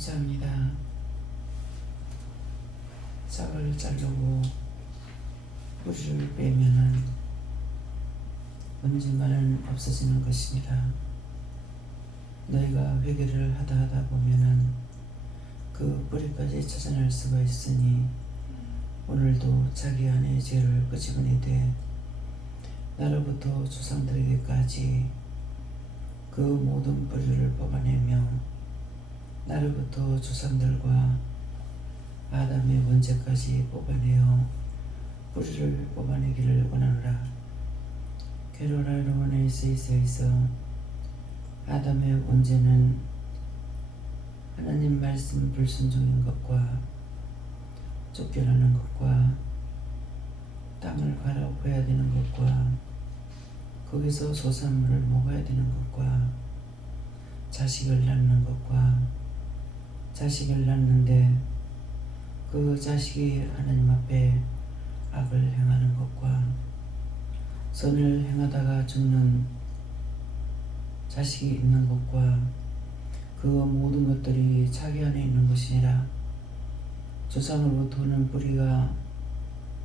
감사합니다. 싹을 자르고 뿌리를 빼면은 언젠가는 없어지는 것입니다. 너희가 회개를 하다 보면은 그 뿌리까지 찾아낼 수가 있으니 오늘도 자기 안의 죄를 끄집어내되 나로부터 조상들에게까지 그 모든 뿌리를 뽑아내며 나로부터 조상들과 아담의 원죄까지 뽑아내어 뿌리를 뽑아내기를 원하노라. 게로라 로마네이스에서 아담의 원죄는 하나님 말씀 불순종인 것과 쫓겨나는 것과 땅을 갈아엎어야 되는 것과 거기서 소산물을 먹어야 되는 것과 자식을 낳는 것과 자식을 낳는데 그 자식이 하나님 앞에 악을 행하는 것과 선을 행하다가 죽는 자식이 있는 것과 그 모든 것들이 자기 안에 있는 것이니라. 조상으로부터 오는 뿌리가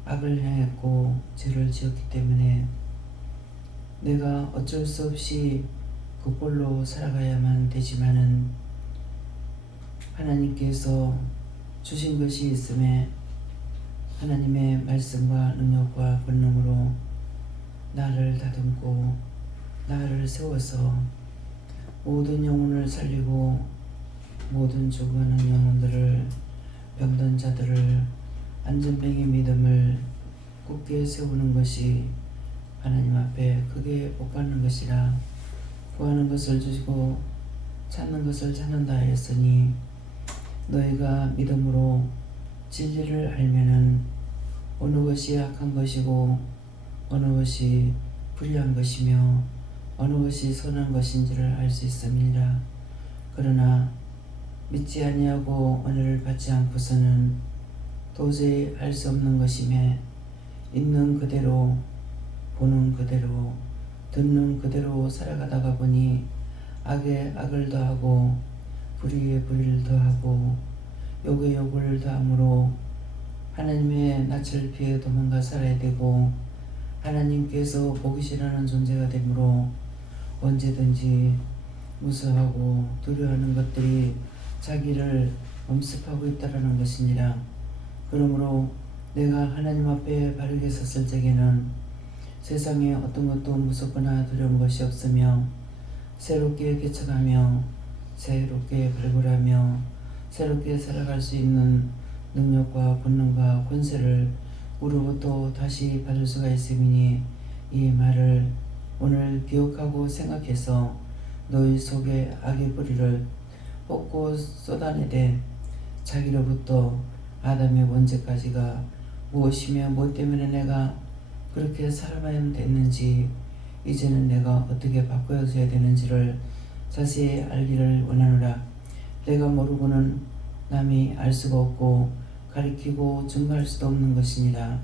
악을 행했고 죄를 지었기 때문에 내가 어쩔 수 없이 그 꼴로 살아가야만 되지만은 하나님께서 주신 것이 있음에 하나님의 말씀과 능력과 권능으로 나를 다듬고 나를 세워서 모든 영혼을 살리고 모든 죽어가는 영혼들을 병든 자들을 안전병의 믿음을 굳게 세우는 것이 하나님 앞에 크게 복받는 것이라. 구하는 것을 주시고 찾는 것을 찾는다 하였으니 너희가 믿음으로 진리를 알면은 어느 것이 악한 것이고 어느 것이 불의한 것이며 어느 것이 선한 것인지를 알 수 있음이니라. 그러나 믿지 아니하고 은혜를 받지 않고서는 도저히 알 수 없는 것이며 있는 그대로 보는 그대로 듣는 그대로 살아가다가 보니 악에 악을 더하고 불의에 불의를 더하고 욕에 욕을 더함으로 하나님의 낯을 피해 도망가 살아야 되고 하나님께서 보기 싫어하는 존재가 되므로 언제든지 무서워하고 두려워하는 것들이 자기를 엄습하고 있다라는 것이니라. 그러므로 내가 하나님 앞에 바르게 섰을 적에는 세상에 어떤 것도 무섭거나 두려운 것이 없으며 새롭게 개척하며 새롭게 발굴하며 새롭게 살아갈 수 있는 능력과 본능과 권세를 우리로부터 다시 받을 수가 있음이니 이 말을 오늘 기억하고 생각해서 너희 속에 악의 뿌리를 뽑고 쏟아내되 자기로부터 아담의 원죄까지가 무엇이며 무엇 때문에 내가 그렇게 살아야만 됐는지 이제는 내가 어떻게 바꿔줘야 되는지를 자세히 알기를 원하노라. 내가 모르고는 남이 알 수가 없고 가리키고 증거할 수도 없는 것이니라.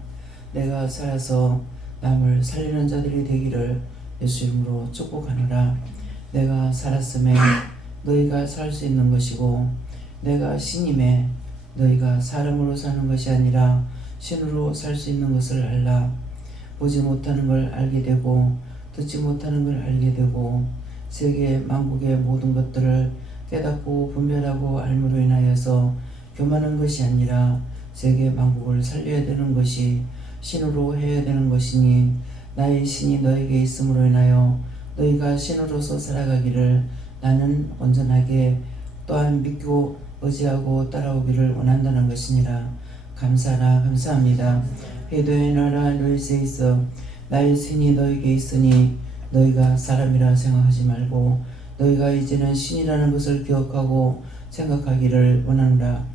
내가 살아서 남을 살리는 자들이 되기를 예수 이름으로 축복하노라. 내가 살았음에 너희가 살 수 있는 것이고 내가 신임에 너희가 사람으로 사는 것이 아니라 신으로 살 수 있는 것을 알라. 보지 못하는 걸 알게 되고 듣지 못하는 걸 알게 되고 세계 만국의 모든 것들을 깨닫고 분별하고 알므로 인하여서 교만한 것이 아니라 세계 만국을 살려야 되는 것이 신으로 해야 되는 것이니 나의 신이 너에게 있음으로 인하여 너희가 신으로서 살아가기를 나는 온전하게 또한 믿고 의지하고 따라오기를 원한다는 것이니라. 감사라 감사합니다. 회도의 나라 너희에 있어 나의 신이 너에게 있으니 너희가 사람이라 생각하지 말고 너희가 이제는 신이라는 것을 기억하고 생각하기를 원하노라.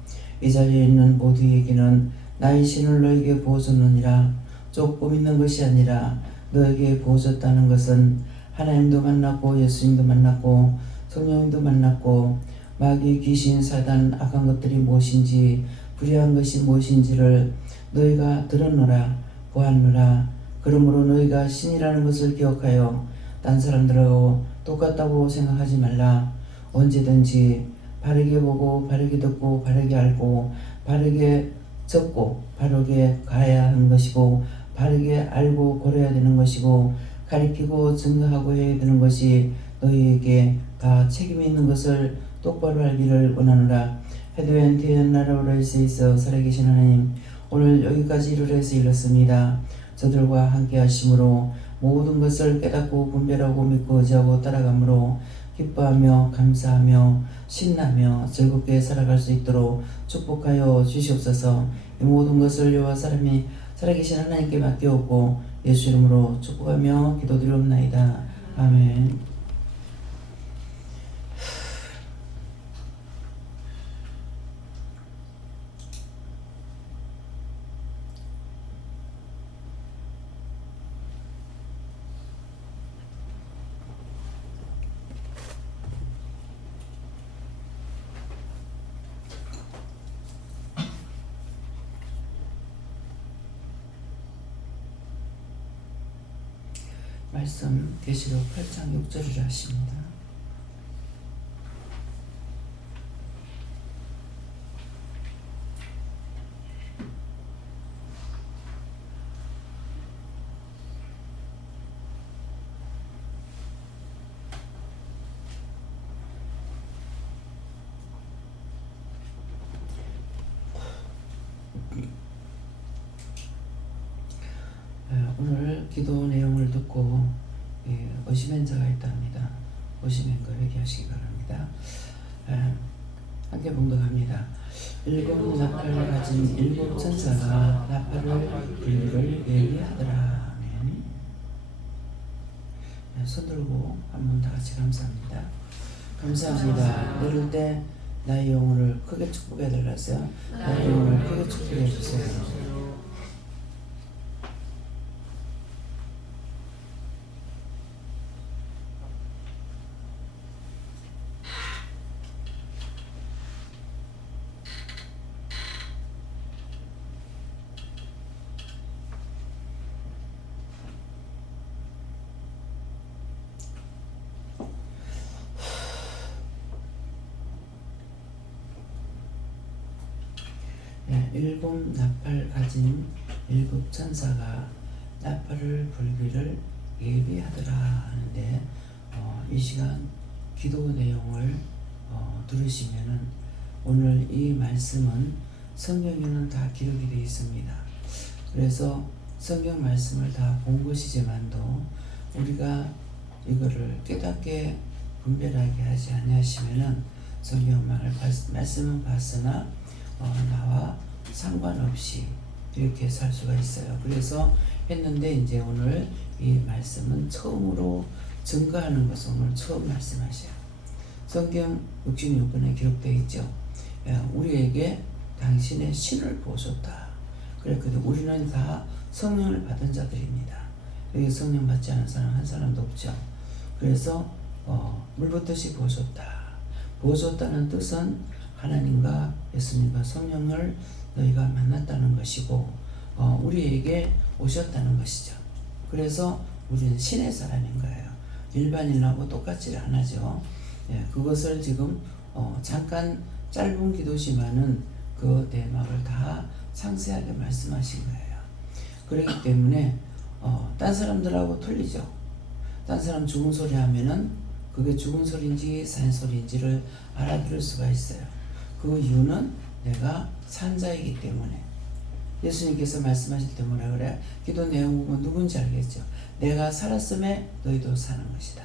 이 자리에 있는 모두에게는 나의 신을 너에게 부어줬느니라. 조금 있는 것이 아니라 너에게 부어줬다는 것은 하나님도 만났고 예수님도 만났고 성령님도 만났고 마귀 귀신 사단 악한 것들이 무엇인지 불의한 것이 무엇인지를 너희가 들었노라 보았노라. 그러므로 너희가 신이라는 것을 기억하여 딴 사람들하고 똑같다고 생각하지 말라. 언제든지 바르게 보고 바르게 듣고 바르게 알고 바르게 적고 바르게 가야 하는 것이고 바르게 알고 고려해야 되는 것이고 가리키고 증거하고 해야 되는 것이 너희에게 다 책임이 있는 것을 똑바로 알기를 원하노라. 해도엔 태연 나라로 수 있어 살아계신 하나님, 오늘 여기까지 이르러서 이렇습니다. 저들과 함께 하심으로 모든 것을 깨닫고 분별하고 믿고 의지하고 따라가므로 기뻐하며 감사하며 신나며 즐겁게 살아갈 수 있도록 축복하여 주시옵소서. 이 모든 것을 여호와 사람이 살아계신 하나님께 맡겨오고 예수 이름으로 축복하며 기도드리옵나이다. 아멘. 말씀 계시록 8장 6절이라 하십니다. 오늘 기도 내용을 듣고 의심한 자가 있답니다. 의심한 거 회개하시기 바랍니다. 함께 봉독합니다. 일곱 나팔을 가진 일곱 천사가 나팔을 불기를 얘기하더라. 아멘. 손 들고 한번 다 같이 감사합니다. 감사합니다. 내릴 때 나의 영혼을 크게 축복해 달라서요. 나의 영혼을 크게 축복해 주세요. 일곱 나팔 가진 일곱 천사가 나팔을 불기를 예비하더라 하는데 이 시간 기도 내용을 들으시면은 오늘 이 말씀은 성경에는 다 기록이 되어 있습니다. 그래서 성경 말씀을 다 본 것이지만도 우리가 이거를 깨닫게 분별하게 하지 아니하시면은 성경만을 말씀은 봤으나 나와 상관없이 이렇게 살 수가 있어요. 그래서 했는데 이제 오늘 이 말씀은 처음으로 증거하는 것을 오늘 처음 말씀하셔요. 성경 66권에 기록되어 있죠. 우리에게 당신의 신을 부어줬다. 그랬거든요. 우리는 다 성령을 받은 자들입니다. 여기 성령 받지 않은 사람 한 사람도 없죠. 그래서 물 붓듯이 부어줬다. 부어줬다는 뜻은 하나님과 예수님과 성령을 너희가 만났다는 것이고 우리에게 오셨다는 것이죠. 그래서 우리는 신의 사람인 거예요. 일반인하고 똑같지를 않아죠. 그것을 지금 잠깐 짧은 기도지만은 그 내막을 다 상세하게 말씀하신 거예요. 그렇기 때문에 딴 사람들하고 틀리죠. 딴 사람 죽은 소리 하면은 그게 죽은 소리인지 산 소리인지를 알아들을 수가 있어요. 그 이유는 내가 산자이기 때문에. 예수님께서 말씀하실 때 뭐라 그래? 기도 내용 보면 누군지 알겠죠? 내가 살았음에 너희도 사는 것이다.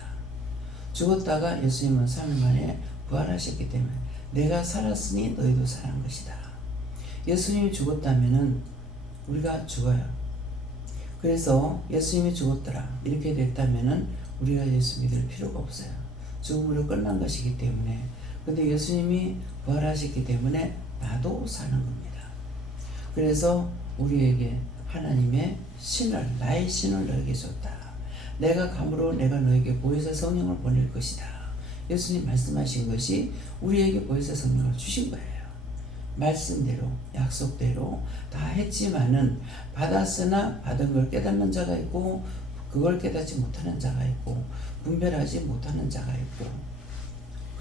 죽었다가 예수님은 3일 만에 부활하셨기 때문에 내가 살았으니 너희도 사는 것이다. 예수님이 죽었다면은 우리가 죽어요. 그래서 예수님이 죽었더라 이렇게 됐다면은 우리가 예수 믿을 필요가 없어요. 죽음으로 끝난 것이기 때문에. 근데 예수님이 부활하셨기 때문에 나도 사는 겁니다. 그래서 우리에게 하나님의 신을, 나의 신을 너에게 줬다. 내가 감으로 내가 너에게 보혜사 성령을 보낼 것이다. 예수님 말씀하신 것이 우리에게 보혜사 성령을 주신 거예요. 말씀대로 약속대로 다 했지만은 받았으나 받은 걸 깨닫는 자가 있고 그걸 깨닫지 못하는 자가 있고 분별하지 못하는 자가 있고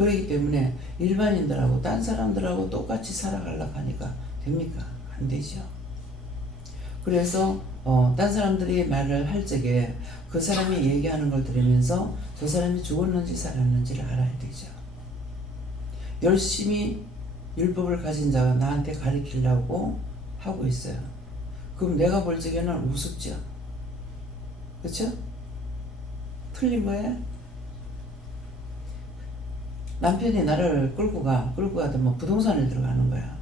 그렇기 때문에 일반인들하고 딴 사람들하고 똑같이 살아가려고 하니까 됩니까? 안 되죠. 그래서 딴 사람들이 말을 할 적에 그 사람이 얘기하는 걸 들으면서 저 사람이 죽었는지 살았는지를 알아야 되죠. 열심히 율법을 가진 자가 나한테 가르치려고 하고 있어요. 그럼 내가 볼 적에는 우습죠. 그렇죠? 틀린 거예요? 남편이 나를 끌고 가도 뭐 부동산을 들어가는 거야.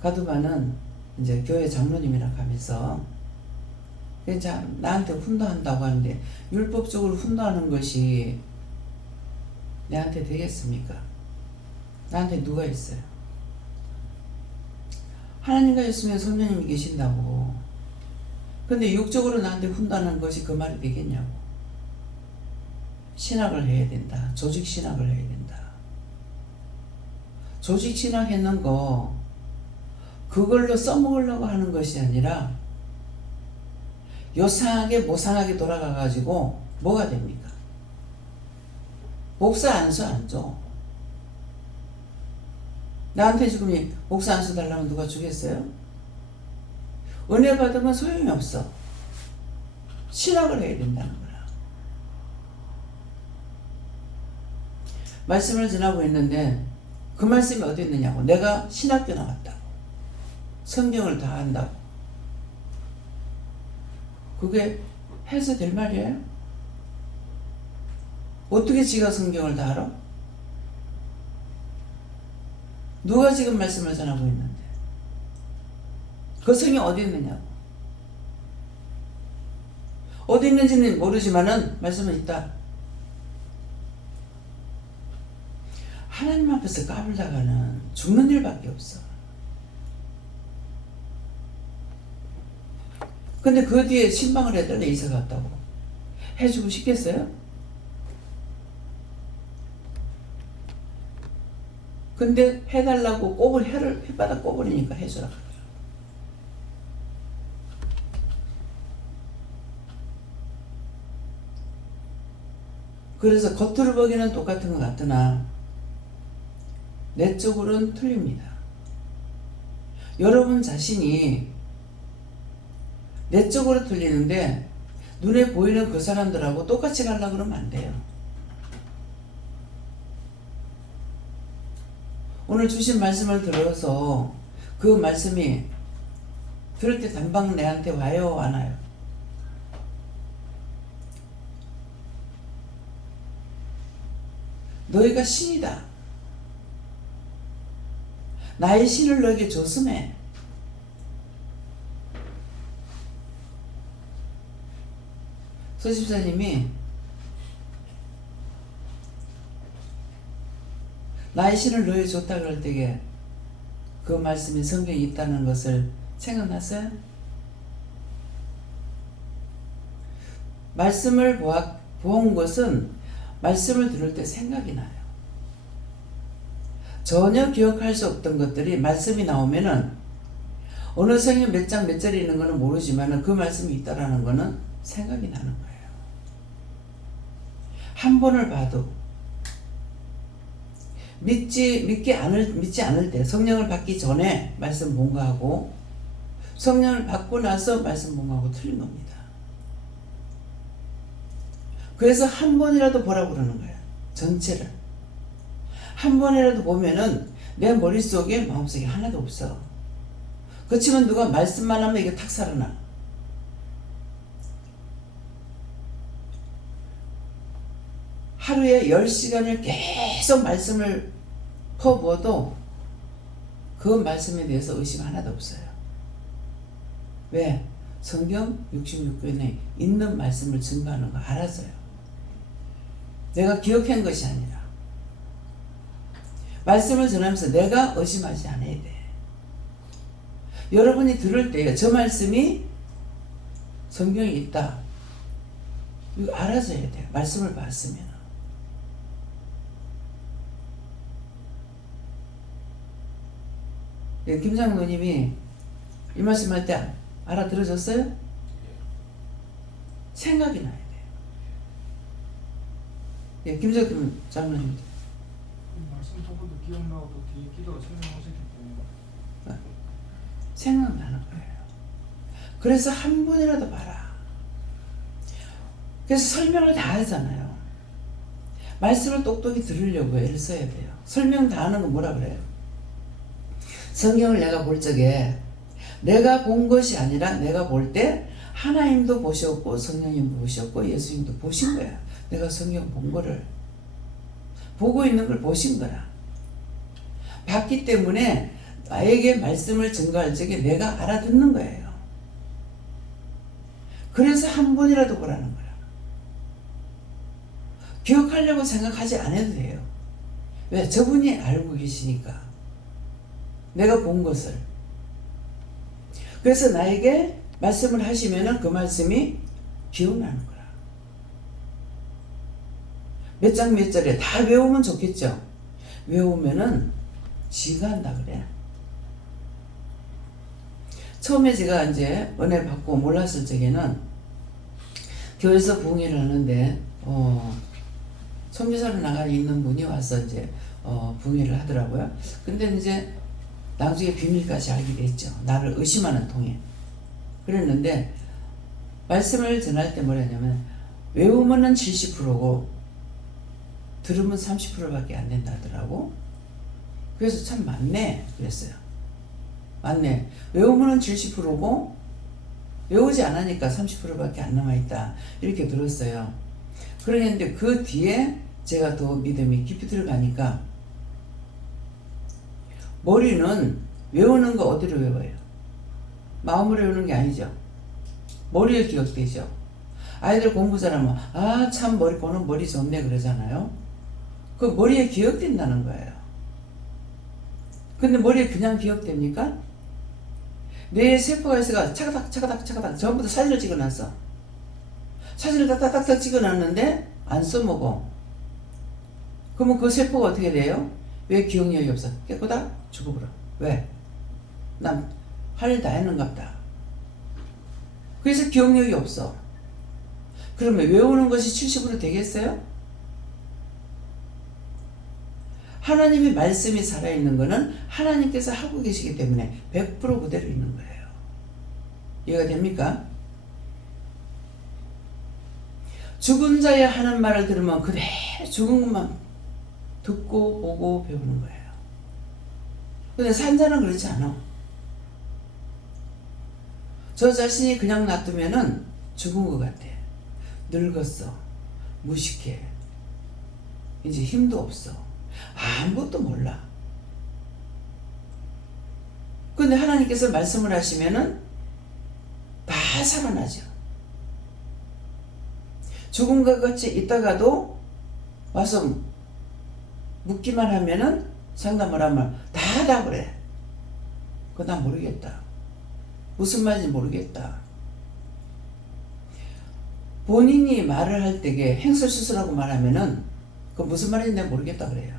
가두마는 이제 교회 장로님이랑 가면서 이제 나한테 훈도한다고 하는데 율법적으로 훈도하는 것이 내한테 되겠습니까? 나한테 누가 있어요? 하나님과 있으면 성령님이 계신다고. 근데 육적으로 나한테 훈도하는 것이 그 말이 되겠냐고. 신학을 해야 된다. 조직 신학을 해야 된다. 조직 신학 했는 거 그걸로 써먹으려고 하는 것이 아니라 요상하게 모상하게 돌아가가지고 뭐가 됩니까? 목사 안수 안 줘. 나한테 지금 목사 안수 달라면 누가 주겠어요? 은혜 받으면 소용이 없어. 신학을 해야 된다는 거야. 말씀을 전하고 있는데 그 말씀이 어디 있느냐고. 내가 신학교 나왔다고. 성경을 다 안다고. 그게 해서 될 말이에요? 어떻게 지가 성경을 다 알아? 누가 지금 말씀을 전하고 있는데 그 성경 어디 있느냐고. 어디 있는지는 모르지만은 말씀은 있다. 하나님 앞에서 까불다가는 죽는 일밖에 없어. 근데 그 뒤에 신방을 해달래 이사 갔다고 해주고 싶겠어요? 근데 해달라고 꼽을 혓바닥 꼽으니까 해주라. 그래서 겉으로 보기에는 똑같은 것 같으나 내적으로는 틀립니다. 여러분 자신이 내적으로 틀리는데 눈에 보이는 그 사람들하고 똑같이 가려고 그러면 안 돼요. 오늘 주신 말씀을 들어서 그 말씀이 들을 때 단방 내한테 와요, 안 와요? 너희가 신이다. 나의 신을 너에게 줬음에 서집사님이 나의 신을 너에게 줬다 그럴 때에 그 말씀이 성경에 있다는 것을 생각났어요? 말씀을 보은 것은 말씀을 들을 때 생각이 나요. 전혀 기억할 수 없던 것들이 말씀이 나오면은 어느 성경 몇 장 몇 절이 있는 거는 모르지만은 그 말씀이 있다라는 거는 생각이 나는 거예요. 한 번을 봐도 믿지 않을 때 성령을 받기 전에 말씀 본거하고 성령을 받고 나서 말씀 본거하고 틀린 겁니다. 그래서 한 번이라도 보라고 그러는 거예요. 전체를. 한 번이라도 보면은 내 머릿속에 마음속에 하나도 없어. 그렇지만 누가 말씀만 하면 이게 탁 살아나. 하루에 10시간을 계속 말씀을 퍼부어도 그 말씀에 대해서 의심 하나도 없어요. 왜? 성경 66권에 있는 말씀을 증거하는 거 알았어요. 내가 기억한 것이 아니라 말씀을 전하면서 내가 의심하지 않아야 돼. 여러분이 들을 때 저 말씀이 성경에 있다. 이거 알아줘야 돼요. 말씀을 봤으면. 네, 김장로님이 이 말씀할 때 알아들어졌어요? 생각이 나야 돼요. 네, 김장로님. 말씀 보고도 기억나고 또 뒤에 기도가 생각하셨기 때문에 생각나는 거예요. 그래서 한 번이라도 봐라. 그래서 설명을 다 하잖아요. 말씀을 똑똑히 들으려고 애를 써야 돼요. 설명 다 하는 건 뭐라 그래요? 성경을 내가 볼 적에 내가 본 것이 아니라 내가 볼 때 하나님도 보셨고 성령님도 보셨고 예수님도 보신 거야. 내가 성경 본 거를 보고 있는 걸 보신 거야. 봤기 때문에 나에게 말씀을 증거할 적에 내가 알아듣는 거예요. 그래서 한 번이라도 보라는 거야. 기억하려고 생각하지 않아도 돼요. 왜? 저분이 알고 계시니까. 내가 본 것을. 그래서 나에게 말씀을 하시면은 그 말씀이 기억나는 거야. 몇 장 몇 절에 다 외우면 좋겠죠. 외우면은 지가 한다 그래. 처음에 제가 이제 은혜 받고 몰랐을 적에는 교회에서 부흥회를 하는데 선교사로 나가 있는 분이 와서 이제 부흥회를 하더라고요. 근데 이제 나중에 비밀까지 알게 됐죠. 나를 의심하는 통에. 그랬는데 말씀을 전할 때 뭐라냐면 외우면은 70%고 들으면 30%밖에 안 된다더라고. 그래서 참 맞네 그랬어요. 맞네. 외우면은 70%고 외우지 않으니까 30%밖에 안 남아있다. 이렇게 들었어요. 그러는데 그 뒤에 제가 더 믿음이 깊이 들어가니까 머리는 외우는 거 어디로 외워요? 마음으로 외우는 게 아니죠. 머리에 기억되죠. 아이들 공부 잘하면 아 참 머리 보는 머리 좋네 그러잖아요. 그 머리에 기억된다는 거예요. 근데 머리에 그냥 기억됩니까? 뇌에 세포가 있어가 차가닥 차가닥 차가닥 전부 다 사진을 찍어놨어. 사진을 딱딱딱 찍어놨는데 안 써먹어. 그러면 그 세포가 어떻게 돼요? 왜 기억력이 없어? 깨끗하? 죽어버려. 왜? 난 할 일 다 했는갑다. 그래서 기억력이 없어. 그러면 외우는 것이 70% 되겠어요? 하나님의 말씀이 살아있는 것은 하나님께서 하고 계시기 때문에 100% 그대로 있는 거예요. 이해가 됩니까? 죽은 자의 하는 말을 들으면 그대로 죽은 것만 듣고 보고 배우는 거예요. 근데 산 자는 그렇지 않아. 저 자신이 그냥 놔두면은 죽은 것 같아. 늙었어. 무식해. 이제 힘도 없어. 아무것도 몰라. 근데 하나님께서 말씀을 하시면은 다 살아나죠. 죽은 것 같이 있다가도 와서 묻기만 하면은 상담을 하면 다 답을 해. 그거 나 모르겠다. 무슨 말인지 모르겠다. 본인이 말을 할 때에 행설수설하고 말하면은 그 무슨 말인지 내가 모르겠다 그래요.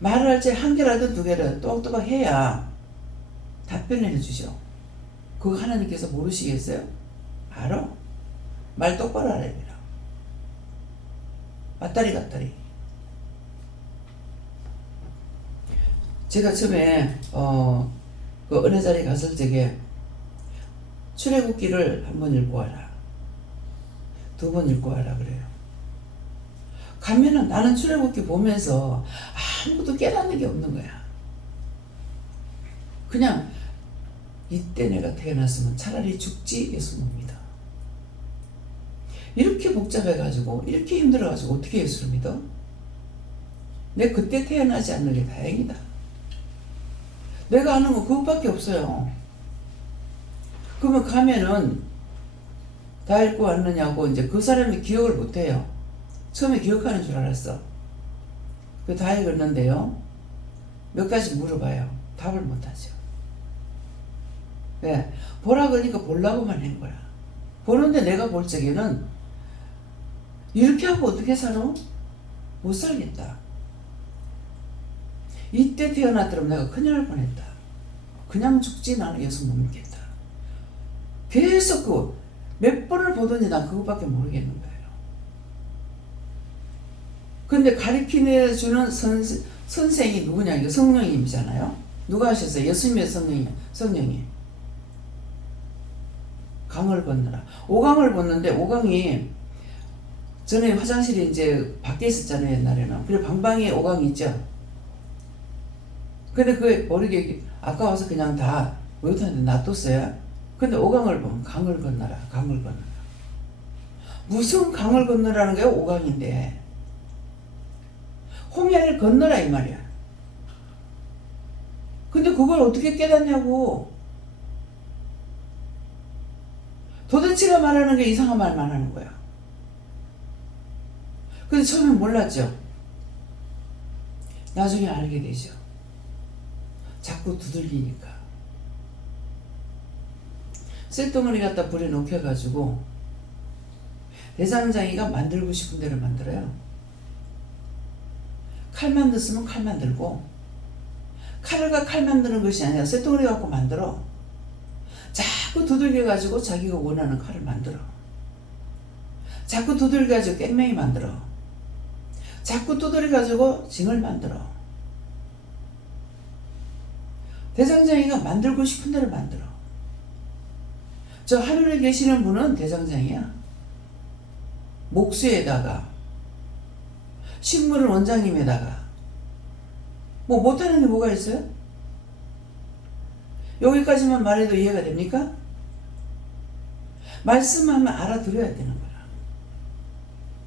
말을 할 때 한 개라도 두 개라도 똑똑하게 해야 답변을 해주죠. 그거 하나님께서 모르시겠어요? 알아. 말 똑바로 알아야 돼요. 맞다리 갔다리. 제가 처음에 그 은혜 자리에 갔을 적에 출애굽기를 한 번 읽고 와라. 2번 읽고 와라 그래요. 가면은 나는 출애굽기 보면서 아무것도 깨닫는 게 없는 거야. 그냥 이때 내가 태어났으면 차라리 죽지 예수 못 믿어. 이렇게 복잡해가지고 이렇게 힘들어가지고 어떻게 예수를 믿어? 내 그때 태어나지 않는 게 다행이다. 내가 아는 건 그것밖에 없어요. 그러면 가면은 다 읽고 왔느냐고 이제 그 사람이 기억을 못해요. 처음에 기억하는 줄 알았어. 그 다 읽었는데요. 몇 가지 물어봐요. 답을 못하죠. 왜? 보라 그러니까 보려고만 한 거야. 보는데 내가 볼 적에는 이렇게 하고 어떻게 살아? 못 살겠다. 이때 태어났더라면 내가 큰일 날 뻔했다. 그냥 죽지 나는 예수 못 믿겠다. 계속 몇 번을 보더니 난 그것밖에 모르겠는 거예요. 근데 가르쳐 주는 선생이 누구냐? 이거 성령님이잖아요. 누가 하셨어요? 예수님의 성령이. 강을 건너라. 오강을 건너는데 오강이 전에 화장실이 이제 밖에 있었잖아요, 옛날에는. 그래 방방에 오강이 있죠. 근데 그게 모르게 아까워서 그냥 다 못하는데 놔뒀어요. 근데 오강을 보면 강을 건너라, 강을 건너라. 무슨 강을 건너라는 거야? 오강인데. 홍해를 건너라 이 말이야. 근데 그걸 어떻게 깨닫냐고. 도대체가 말하는 게 이상한 말만 하는 거야. 근데 처음엔 몰랐죠. 나중에 알게 되죠. 자꾸 두들기니까. 쇳덩어리 갖다 불에 녹여가지고 대장장이가 만들고 싶은 대로 만들어요. 칼 만들었으면 칼 만들고, 칼과 칼 만드는 것이 아니라 쇳덩어리 갖고 만들어. 자꾸 두들겨가지고 자기가 원하는 칼을 만들어. 자꾸 두들겨가지고 깽맹이 만들어. 자꾸 두들겨가지고 징을 만들어. 대장장이가 만들고 싶은 대로 만들어. 저 하늘에 계시는 분은 대장장이야. 목수에다가 식물은 원장님에다가 뭐 못하는 게 뭐가 있어요? 여기까지만 말해도 이해가 됩니까? 말씀하면 알아들어야 되는 거야.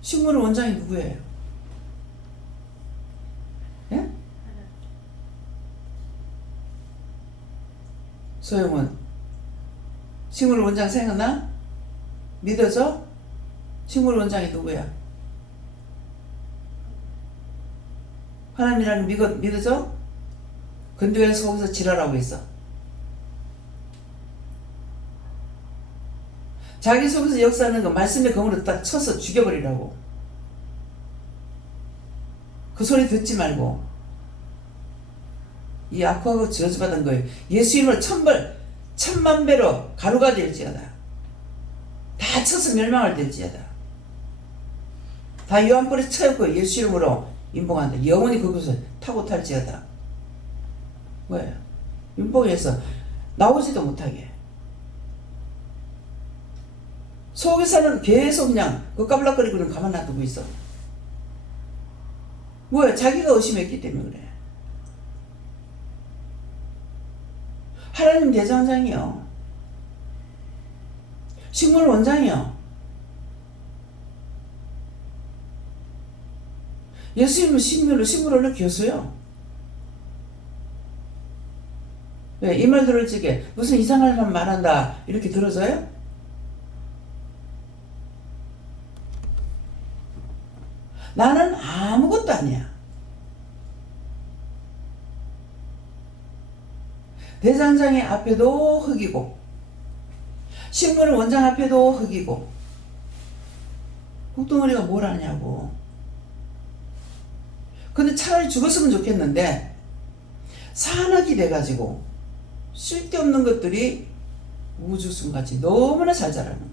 식물은 원장이 누구예요? 예? 소영은 식물 원장 생각나? 믿어져? 식물 원장이 누구야? 하나님이라는 믿어져? 근데 왜 속에서 지랄하고 있어? 자기 속에서 역사하는 거 말씀의 검으로 딱 쳐서 죽여버리라고. 그 소리 듣지 말고. 이 악하고 저주받은 거예요. 예수님을 천만 배로 가루가 될지어다. 다 쳐서 멸망을 될지어다. 다 요한불에 쳐였고 예수 이름으로 인봉한다. 영원히 그곳을 타고 탈지어다. 뭐예요? 인봉에서 나오지도 못하게. 속에서는 계속 그냥 그 까불락거리고는 가만 놔두고 있어. 뭐야? 자기가 의심했기 때문에 그래. 하나님 대장장이요. 식물 원장이요. 예수님은 식물을 교수요. 왜? 이 말 들을 적에 무슨 이상한 말 말한다 이렇게 들어져요? 나는 아무것도 아니야. 대장장의 앞에도 흙이고 식물은 원장 앞에도 흙이고 흙덩어리가 뭘 하냐고. 근데 차라리 죽었으면 좋겠는데 산악이 돼가지고 쓸데없는 것들이 우주순같이 너무나 잘 자라는 거야.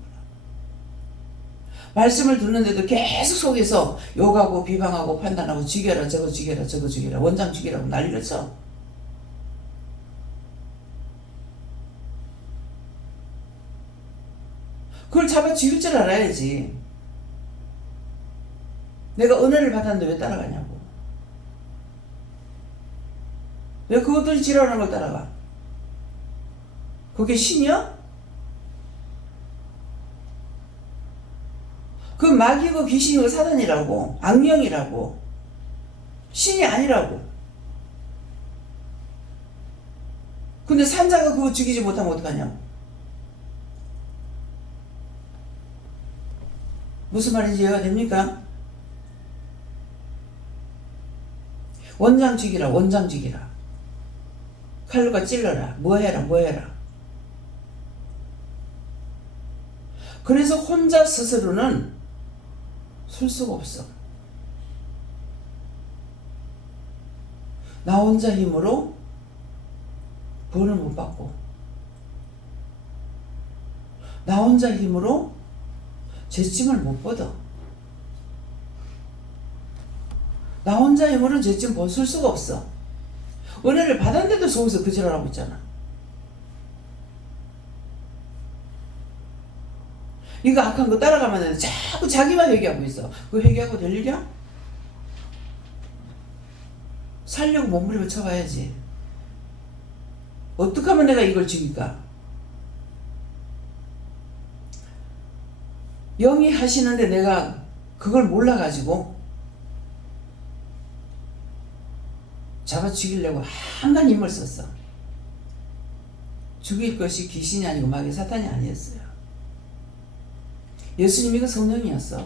말씀을 듣는데도 계속 속에서 욕하고 비방하고 판단하고 죽여라 저거 죽여라 저거 죽여라 원장 죽이라고 난리를 쳐. 그걸 잡아 죽일 줄 알아야지. 내가 은혜를 받았는데 왜 따라가냐고. 왜 그것들이 지랄하는 걸 따라가? 그게 신이야? 그 마귀고 귀신이고 사단이라고. 악령이라고. 신이 아니라고. 근데 산자가 그거 죽이지 못하면 어떡하냐고. 무슨 말인지 이해가 됩니까? 원장 죽이라 원장 죽이라. 칼로가 찔러라. 뭐 해라. 그래서 혼자 스스로는 설 수가 없어. 나 혼자 힘으로 구원을 못 받고 나 혼자 힘으로 죄짐을 못 뻗어. 나 혼자 힘으로는 죄짐 벗을 수가 없어. 은혜를 받았는데도 속에서 그 지랄하고 있잖아. 이거 악한 거 따라가면 자꾸 자기만 회개하고 있어. 그거 회개하고 될 일이야? 살려고 몸부림을 쳐봐야지. 어떻게 하면 내가 이걸 죽일까? 영이 하시는데 내가 그걸 몰라가지고 잡아 죽이려고 한간 힘을 썼어. 죽일 것이 귀신이 아니고 마귀 사탄이 아니었어요. 예수님이 그 성령이었어.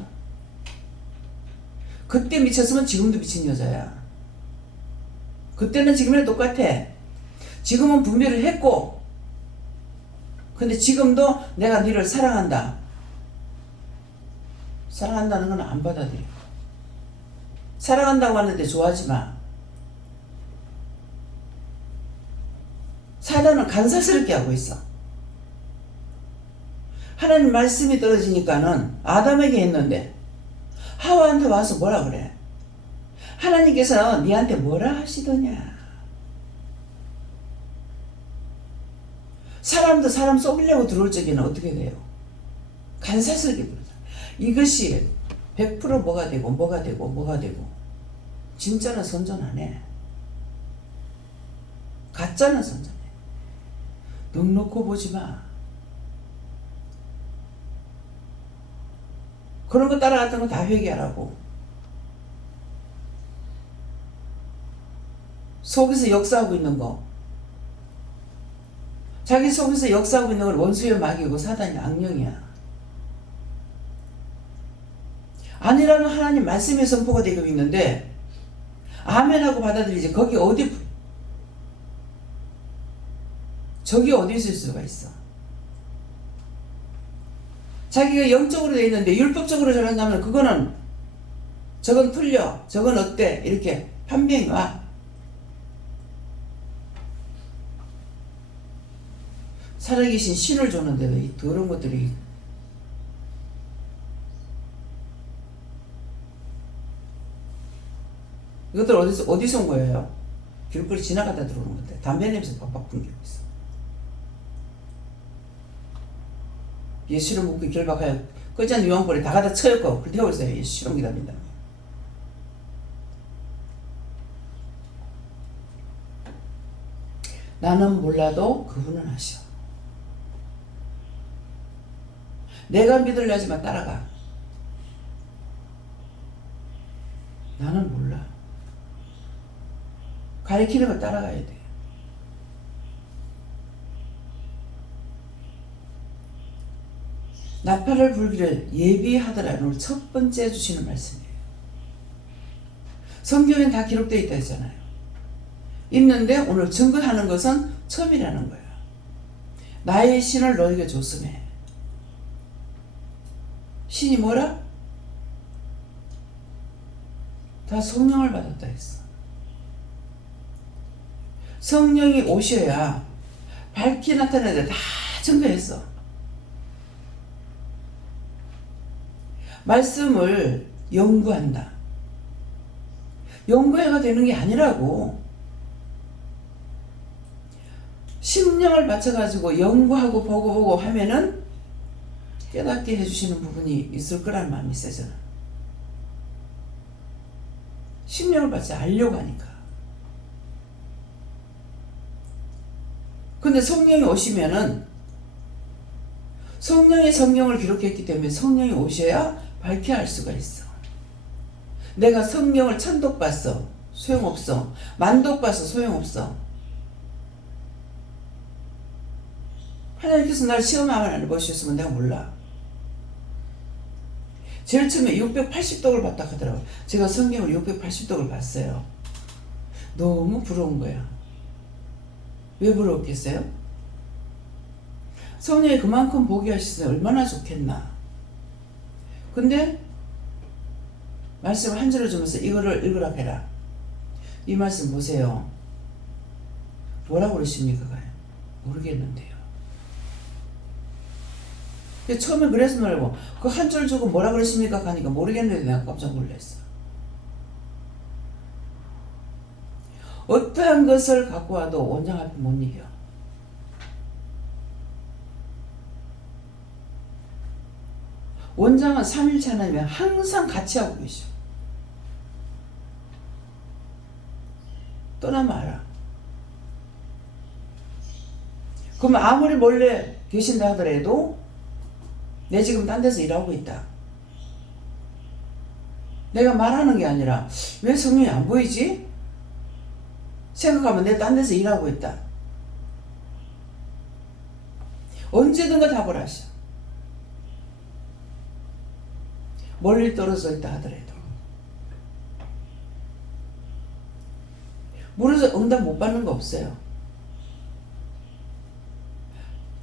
그때 미쳤으면 지금도 미친 여자야. 그때는 지금이랑 똑같아. 지금은 분별을 했고, 근데 지금도 내가 너를 사랑한다. 사랑한다는 건 안 받아들여. 사랑한다고 하는데 좋아하지 마. 사단은 간사스럽게 하고 있어. 하나님 말씀이 떨어지니까는 아담에게 했는데 하와한테 와서 뭐라 그래? 하나님께서 니한테 뭐라 하시더냐? 사람도 사람 속이려고 들어올 적에는 어떻게 돼요? 간사스럽게 들어오죠. 이것이 100% 뭐가 되고 뭐가 되고 뭐가 되고 진짜는 선전 안 해. 가짜는 선전해. 눈 놓고 보지 마. 그런 거 따라갔던 거 다 회개하라고. 속에서 역사하고 있는 거. 자기 속에서 역사하고 있는 건 원수의 마귀고 사단이 악령이야. 아니라면 하나님 말씀의 선포가 되고 있는데 아멘하고 받아들이지. 거기 저기 어디 있을 수가 있어. 자기가 영적으로 돼 있는데 율법적으로 저런다면 그거는 저건 틀려, 저건 어때, 이렇게 판명이 와. 살아계신 신을 줬는데도 이 더러운 것들이. 이것들 어디서 온 거예요? 길거리 지나가다 들어오는 건데 담배 냄새 팍팍 풍기고 있어. 예수를 묻고 결박하여 꺼진 유황불에 다 갖다 쳐였고 불태우고 있어요. 예수를 기다린다. 나는 몰라도 그분은 아셔. 내가 믿으려 하지만 따라가. 나는 몰라. 가리키는 거 따라가야 돼. 나팔을 불기를 예비하더라. 오늘 첫 번째 주시는 말씀이에요. 성경엔 다 기록되어 있다 했잖아요. 있는데 오늘 증거하는 것은 처음이라는 거예요. 나의 신을 너에게 줬음에. 신이 뭐라? 다 성령을 받았다 했어. 성령이 오셔야 밝게 나타내는데 다 증거했어. 말씀을 연구한다. 연구해가 되는 게 아니라고. 심령을 맞춰가지고 연구하고 보고 하면은 깨닫게 해주시는 부분이 있을 거라는 마음이 있어요. 심령을 받지 알려고 하니까. 근데 성령이 오시면은 성령이 성경을 기록했기 때문에 성령이 오셔야 밝게 알 수가 있어. 내가 성경을 천독 봤어. 소용없어. 만독 봤어. 소용없어. 하나님께서 날 시험 안 해보셨으면 내가 몰라. 제일 처음에 680독을 봤다 하더라고요. 제가 성경을 680독을 봤어요. 너무 부러운 거야. 왜 부러웠겠어요? 성령이 그만큼 보게 하셨으면 얼마나 좋겠나. 근데 말씀을 한 줄을 주면서 이거를 읽으라 해라. 이 말씀 보세요. 뭐라고 그러십니까? 모르겠는데요. 처음에 그래서 말고 그 한 줄 주고 뭐라 그러십니까? 하니까 모르겠는데 내가 깜짝 놀랐어. 어떠한 것을 갖고 와도 원장 앞에 못 이겨. 원장은 3일차 하나님이 항상 같이 하고 계셔. 떠나면 알아. 그러면 아무리 몰래 계신다 하더라도 내 지금 딴 데서 일하고 있다. 내가 말하는 게 아니라 왜 성령이 안 보이지? 생각하면 내가 딴 데서 일하고 있다. 언제든가 답을 하셔. 멀리 떨어져 있다 하더라도. 물어서 응답 못 받는 거 없어요.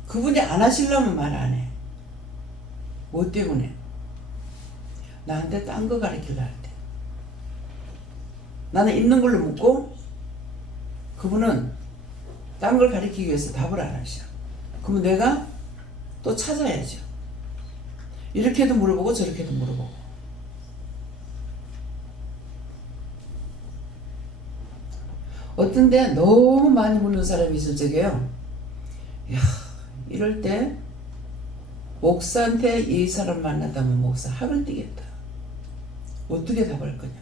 그분이 안 하시려면 말 안 해. 뭐 때문에? 나한테 딴 거 가르치려 할 때. 나는 있는 걸로 묻고 그분은 딴 걸 가르치기 위해서 답을 안 하셔. 그러면 내가 또 찾아야죠. 이렇게도 물어보고 저렇게도 물어보고. 어떤 데 너무 많이 묻는 사람이 있을 적에요. 이야, 이럴 때 목사한테 이 사람 만났다면 목사 학을 띄겠다. 어떻게 답할 거냐.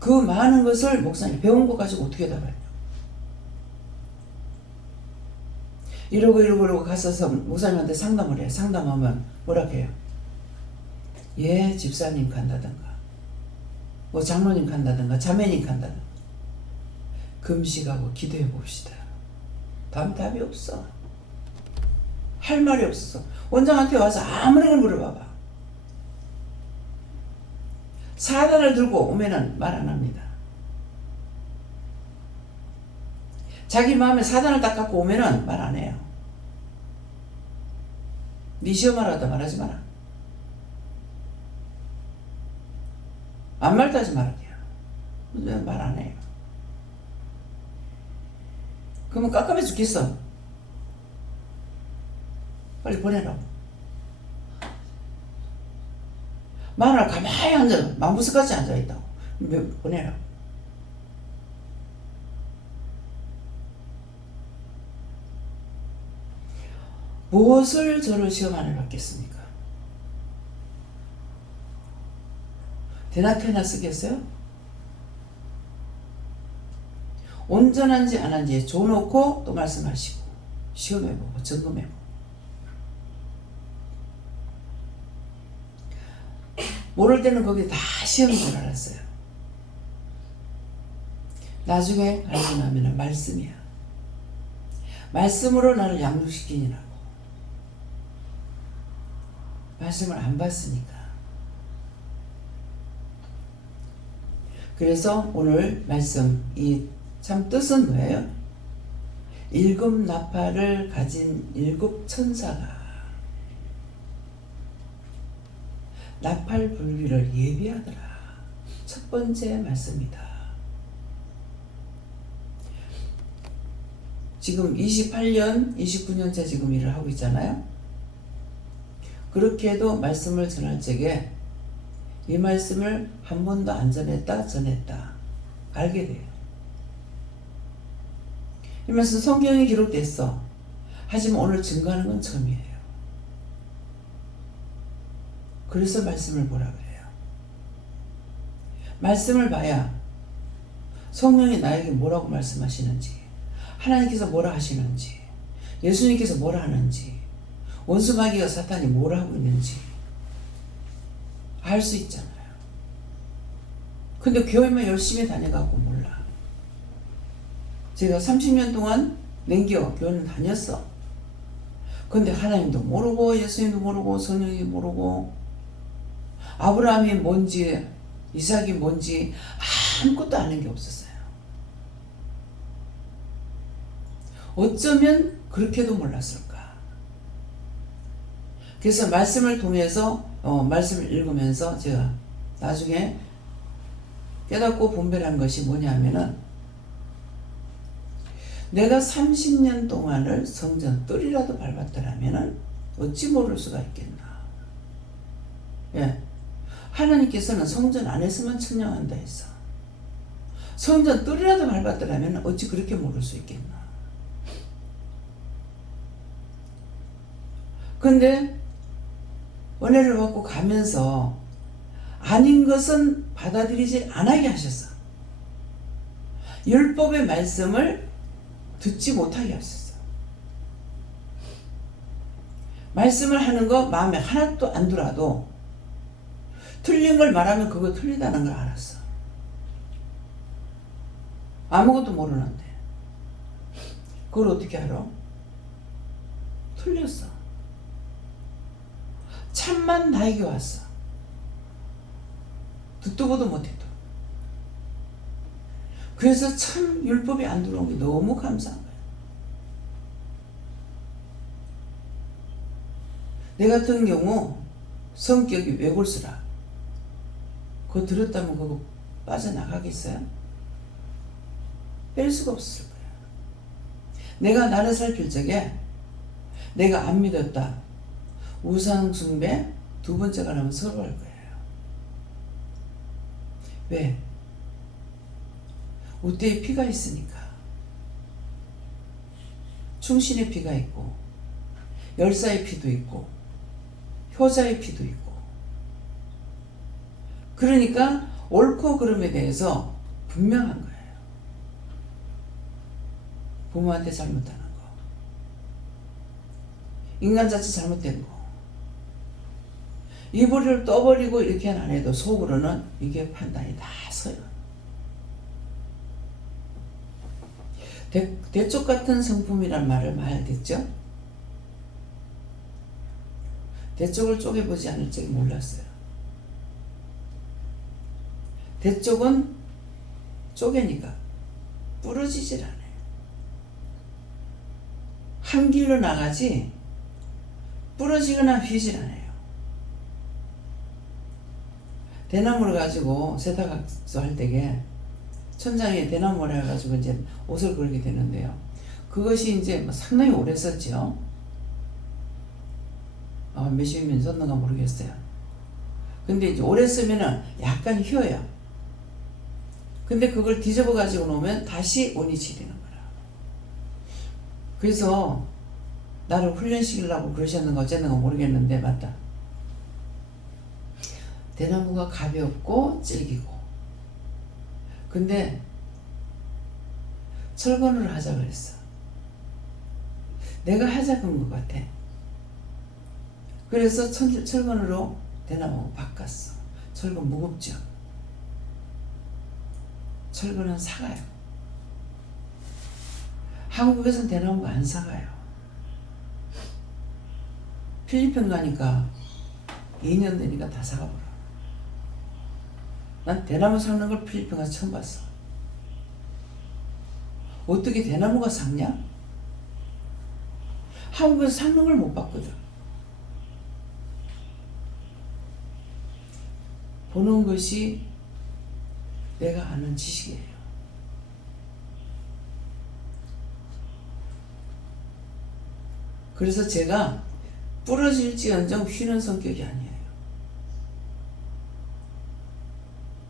그 많은 것을 목사님 배운 거 가지고 어떻게 답하냐. 이러고 가서 목사님한테 상담을 해요. 상담하면 뭐라 해요? 예, 집사님 간다든가 뭐 장로님 간다든가 자매님 간다든가 금식하고 기도해 봅시다. 다음 답이 없어. 할 말이 없었어. 원장한테 와서 아무나 물어봐봐. 사단을 들고 오면은 말 안 합니다. 자기 마음에 사단을 딱 갖고 오면은 말 안 해요. 네 시험하라다 말하지 마라. 아무 말도 하지 말게요. 말 안 해요. 그러면 깜깜해 죽겠어. 빨리 보내라고. 마누라 가만히 앉아, 만부스같이 앉아있다고. 보내라고. 무엇을 저를 시험 안에 받겠습니까? 대낮에나 쓰겠어요? 온전한지 안 한지 줘놓고 또 말씀하시고 시험해보고 점검해보고. 모를 때는 거기 다 시험인 줄 알았어요. 나중에 알고 나면 말씀이야. 말씀으로 나를 양육시키니라고. 말씀을 안 봤으니까. 그래서 오늘 말씀 이 참 뜻은 뭐예요? 일곱 나팔을 가진 일곱 천사가 나팔 불기를 예비하더라. 첫 번째 말씀이다. 지금 28년, 29년째 지금 일을 하고 있잖아요. 그렇게 해도 말씀을 전할 적에 이 말씀을 한 번도 안 전했다 알게 돼요. 이 말씀 성경에 기록됐어. 하지만 오늘 증거하는 건 처음이에요. 그래서 말씀을 보라 그래요. 말씀을 봐야 성령이 나에게 뭐라고 말씀하시는지, 하나님께서 뭐라 하시는지, 예수님께서 뭐라 하는지, 원수마귀가 사탄이 뭐라 하고 있는지 알 수 있잖아요. 근데 교회만 열심히 다녀갖고 몰라. 제가 30년 동안 냉겨 교회는 다녔어. 근데 하나님도 모르고 예수님도 모르고 성령이 모르고 아브라함이 뭔지 이삭이 뭔지 아무것도 아는 게 없었어요. 어쩌면 그렇게도 몰랐을까. 그래서 말씀을 통해서 말씀을 읽으면서 제가 나중에 깨닫고 분별한 것이 뭐냐면은 내가 30년 동안을 성전 뜰이라도 밟았더라면은 어찌 모를 수가 있겠나. 예. 하나님께서는 성전 안에서만 측량한다 했어. 성전 뜰이라도 밟았더라면 어찌 그렇게 모를 수 있겠나. 근데 은혜를 받고 가면서 아닌 것은 받아들이지 않게 하셨어. 율법의 말씀을 듣지 못하게 하셨어. 말씀을 하는 거 마음에 하나도 안 들어도 틀린 걸 말하면 그거 틀리다는 걸 알았어. 아무것도 모르는데 그걸 어떻게 알아? 틀렸어. 참만 나에게 왔어. 듣도 보도 못해도. 그래서 참 율법이 안 들어온 게 너무 감사한 거야. 내 같은 경우 성격이 외골수라. 그거 들었다면 그거 빠져나가겠어요? 뺄 수가 없을 거야. 내가 나를 살필 적에 내가 안 믿었다. 우상 숭배 두 번째가 나면 서로 할 거예요. 왜? 우대의 피가 있으니까. 충신의 피가 있고 열사의 피도 있고 효자의 피도 있고. 그러니까 옳고 그름에 대해서 분명한 거예요. 부모한테 잘못하는 거, 인간 자체 잘못된 거, 이불을 떠버리고 이렇게는 안 해도 속으로는 이게 판단이 다 서요. 대쪽 같은 성품이란 말을 많이 듣죠? 대쪽을 쪼개보지 않을 줄 몰랐어요. 대쪽은 쪼개니까 부러지질 않아요. 한 길로 나가지 부러지거나 휘질 않아요. 대나무를 가지고 세탁소 할 때에 천장에 대나무를 해가지고 이제 옷을 걸게 되는데요. 그것이 이제 상당히 오래 썼죠. 몇십 년 썼는가 모르겠어요. 근데 이제 오래 쓰면은 약간 휘어요. 근데 그걸 뒤집어 가지고 놓으면 다시 온이 치리는 거라. 그래서 나를 훈련시키려고 그러셨는가 어쨌는가 모르겠는데 맞다. 대나무가 가볍고 질기고. 근데 철근으로 하자 그랬어. 내가 하자는 것 같아. 그래서 철근으로 대나무 바꿨어. 철근 무겁죠. 철근은 사가요. 한국에서는 대나무가 안 사가요. 필리핀 가니까 2년 되니까 다 사가버려. 난 대나무 삭는 걸 필리핀 가서 처음 봤어. 어떻게 대나무가 삭냐? 한국에서 삭는 걸 못 봤거든. 보는 것이 내가 아는 지식이에요. 그래서 제가 부러질지언정 휘는 성격이 아니에요.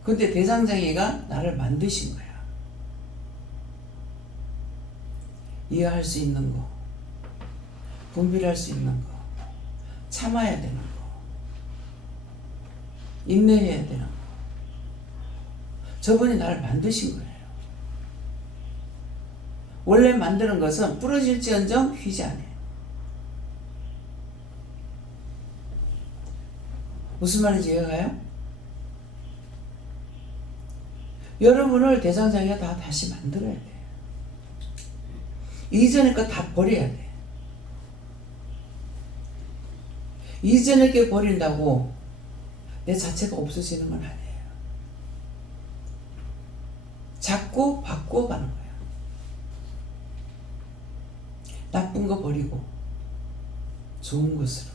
근데 대상장애가 나를 만드신 거야. 이해할 수 있는 거, 분별할 수 있는 거, 참아야 되는 거, 인내해야 되는 거. 저분이 나를 만드신 거예요. 원래 만드는 것은 부러질지언정 휘지 않아요. 무슨 말인지 이해가요? 여러분을 대상장애가 다 다시 만들어야 돼. 이전의 거 다 버려야 돼. 이전의 게 버린다고 내 자체가 없어지는 건 아니에요. 자꾸 바꾸어가는 거야. 나쁜 거 버리고 좋은 것으로.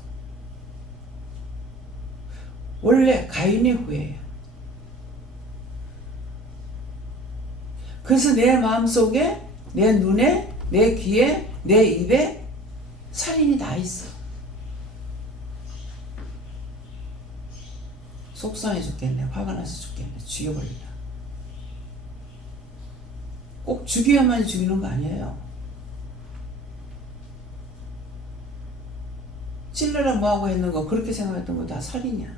원래 가인의 후예예요. 그래서 내 마음속에, 내 눈에, 내 귀에, 내 입에 살인이 다 있어. 속상해 죽겠네. 화가 나서 죽겠네. 죽여버리라. 꼭 죽여야만 죽이는 거 아니에요. 찔러라 뭐하고 했는 거 그렇게 생각했던 거 다 살인이야.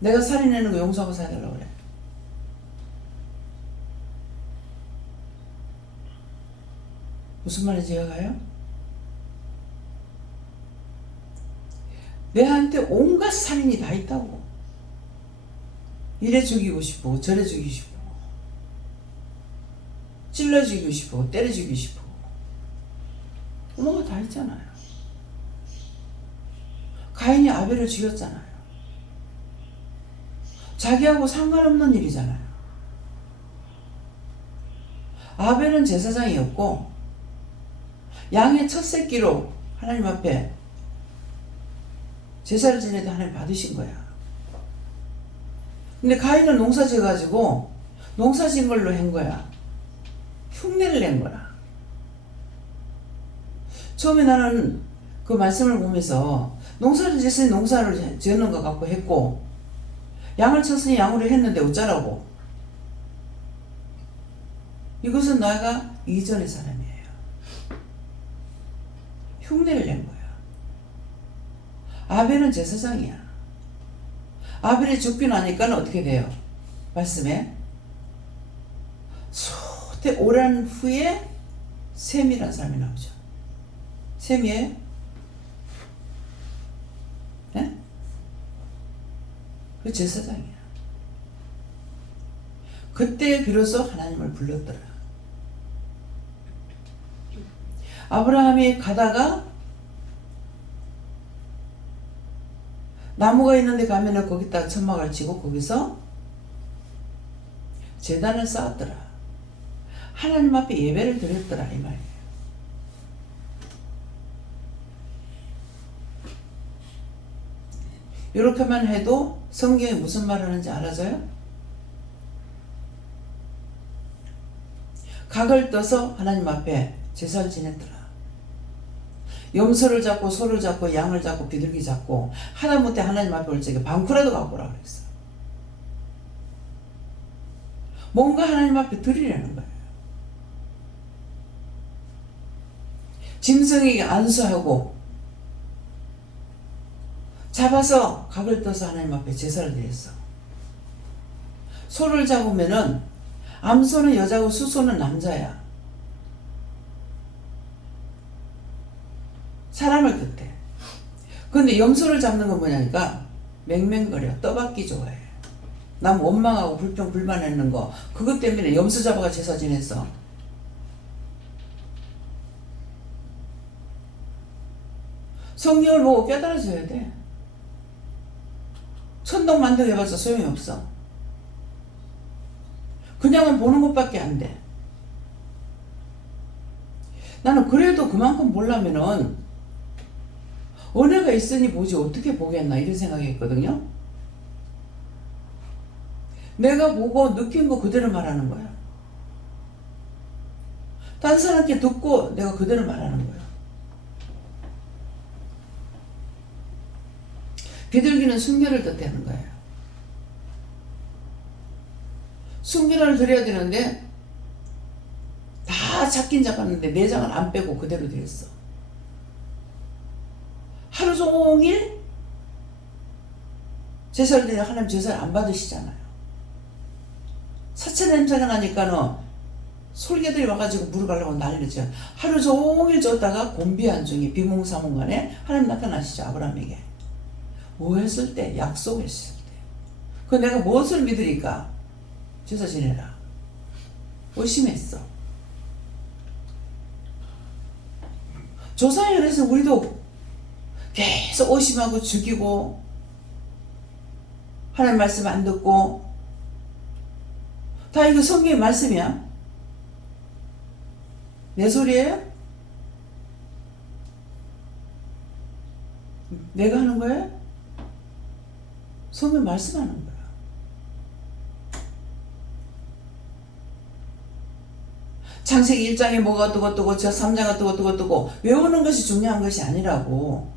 내가 살인하는 거 용서하고 살려고 그래. 무슨 말인지 이해가요? 내한테 온갖 살인이 다 있다고. 이래 죽이고 싶고 저래 죽이고 싶고 찔러 죽이고 싶고 때려 죽이고 싶고 뭐가 다 있잖아요. 가인이 아벨을 죽였잖아요. 자기하고 상관없는 일이잖아요. 아벨은 제사장이었고 양의 첫 새끼로 하나님 앞에 제사를 지내도 하나님 받으신 거야. 근데 가인은 농사 지어가지고 농사 지은 걸로 한 거야. 흉내를 낸 거야. 처음에 나는 그 말씀을 보면서 농사를 지었으니 농사를 지었는 것 같고 했고 양을 쳤으니 양으로 했는데 어쩌라고. 이것은 나가 이전의 사람이에요. 흉내를 낸 거야. 아벨은 제사장이야. 아벨이 죽고 나니까 어떻게 돼요? 말씀에 소태 오란 후에 셈이라는 사람이 나오죠. 셈이에요? 네? 그 제사장이야. 그때 비로소 하나님을 불렀더라. 아브라함이 가다가 나무가 있는데 가면은 거기다가 천막을 치고 거기서 제단을 쌓았더라. 하나님 앞에 예배를 드렸더라 이 말이에요. 이렇게만 해도 성경이 무슨 말을 하는지 알아져요? 각을 떠서 하나님 앞에 제사를 지냈더라. 염소를 잡고 소를 잡고 양을 잡고 비둘기 잡고 하다못해 하나님 앞에 올 적에 방쿠라도 갖고 오라 그랬어. 뭔가 하나님 앞에 드리려는 거예요. 짐승에게 안수하고 잡아서 각을 떠서 하나님 앞에 제사를 드렸어. 소를 잡으면은 암소는 여자고 수소는 남자야. 사람을 뜻해. 근데 염소를 잡는 건 뭐냐니까 맹맹거려 떠받기 좋아해. 남 원망하고 불평 불만했는 거 그것 때문에 염소 잡아가 제사 지냈어. 성경을 보고 깨달아줘야 돼. 천동 만들어 해봤자 소용이 없어. 그냥은 보는 것밖에 안 돼. 나는 그래도 그만큼 보려면은 은혜가 있으니 보지 어떻게 보겠나 이런 생각했거든요. 내가 보고 느낀 거 그대로 말하는 거야. 딴 사람께 듣고 내가 그대로 말하는 거야. 비둘기는 순결을 뜻하는 거예요. 순결을 드려야 되는데 다 잡긴 잡았는데 내장을 안 빼고 그대로 드렸어. 하루 종일 제사를 드리면 하나님 제사를 안 받으시잖아요. 사체 냄새가 나니까는 솔개들이 와가지고 물을 가려고 난리죠. 하루 종일 줬다가 곤비한중이 비몽사몽간에 하나님 나타나시죠. 아브라함에게. 뭐 했을 때? 약속했을 때. 그 내가 무엇을 믿으니까 제사 지내라. 의심했어. 조상에 그래서 우리도 계속 의심하고 죽이고 하나님 말씀 안 듣고 다 이거 성경의 말씀이야. 내 소리예요? 내가 하는 거예요? 성경 말씀하는 거야. 창세기 1장에 뭐가 어떠고 저 3장 어떠고 외우는 것이 중요한 것이 아니라고.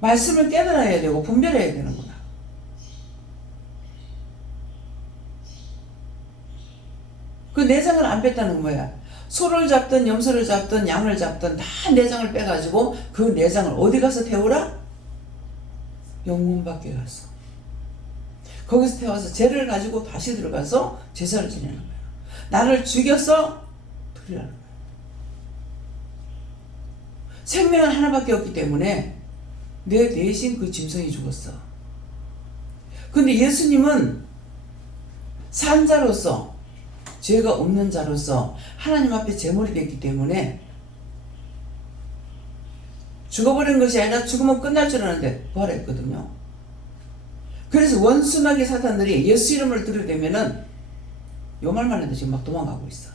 말씀을 깨달아야 되고 분별해야 되는구나. 그 내장을 안 뺐다는 거야. 소를 잡든 염소를 잡든 양을 잡든 다 내장을 빼가지고 그 내장을 어디 가서 태우라? 영문 밖에 가서. 거기서 태워서 죄를 가지고 다시 들어가서 제사를 지내는 거야. 나를 죽여서 드리라는 거야. 생명은 하나밖에 없기 때문에 내 대신 그 짐승이 죽었어. 근데 예수님은 산 자로서, 죄가 없는 자로서 하나님 앞에 제물이 됐기 때문에 죽어버린 것이 아니라 죽으면 끝날 줄 아는데 부활했거든요. 그래서 원수마귀 사탄들이 예수 이름을 들으려면은 요 말만 해도 지금 막 도망가고 있어.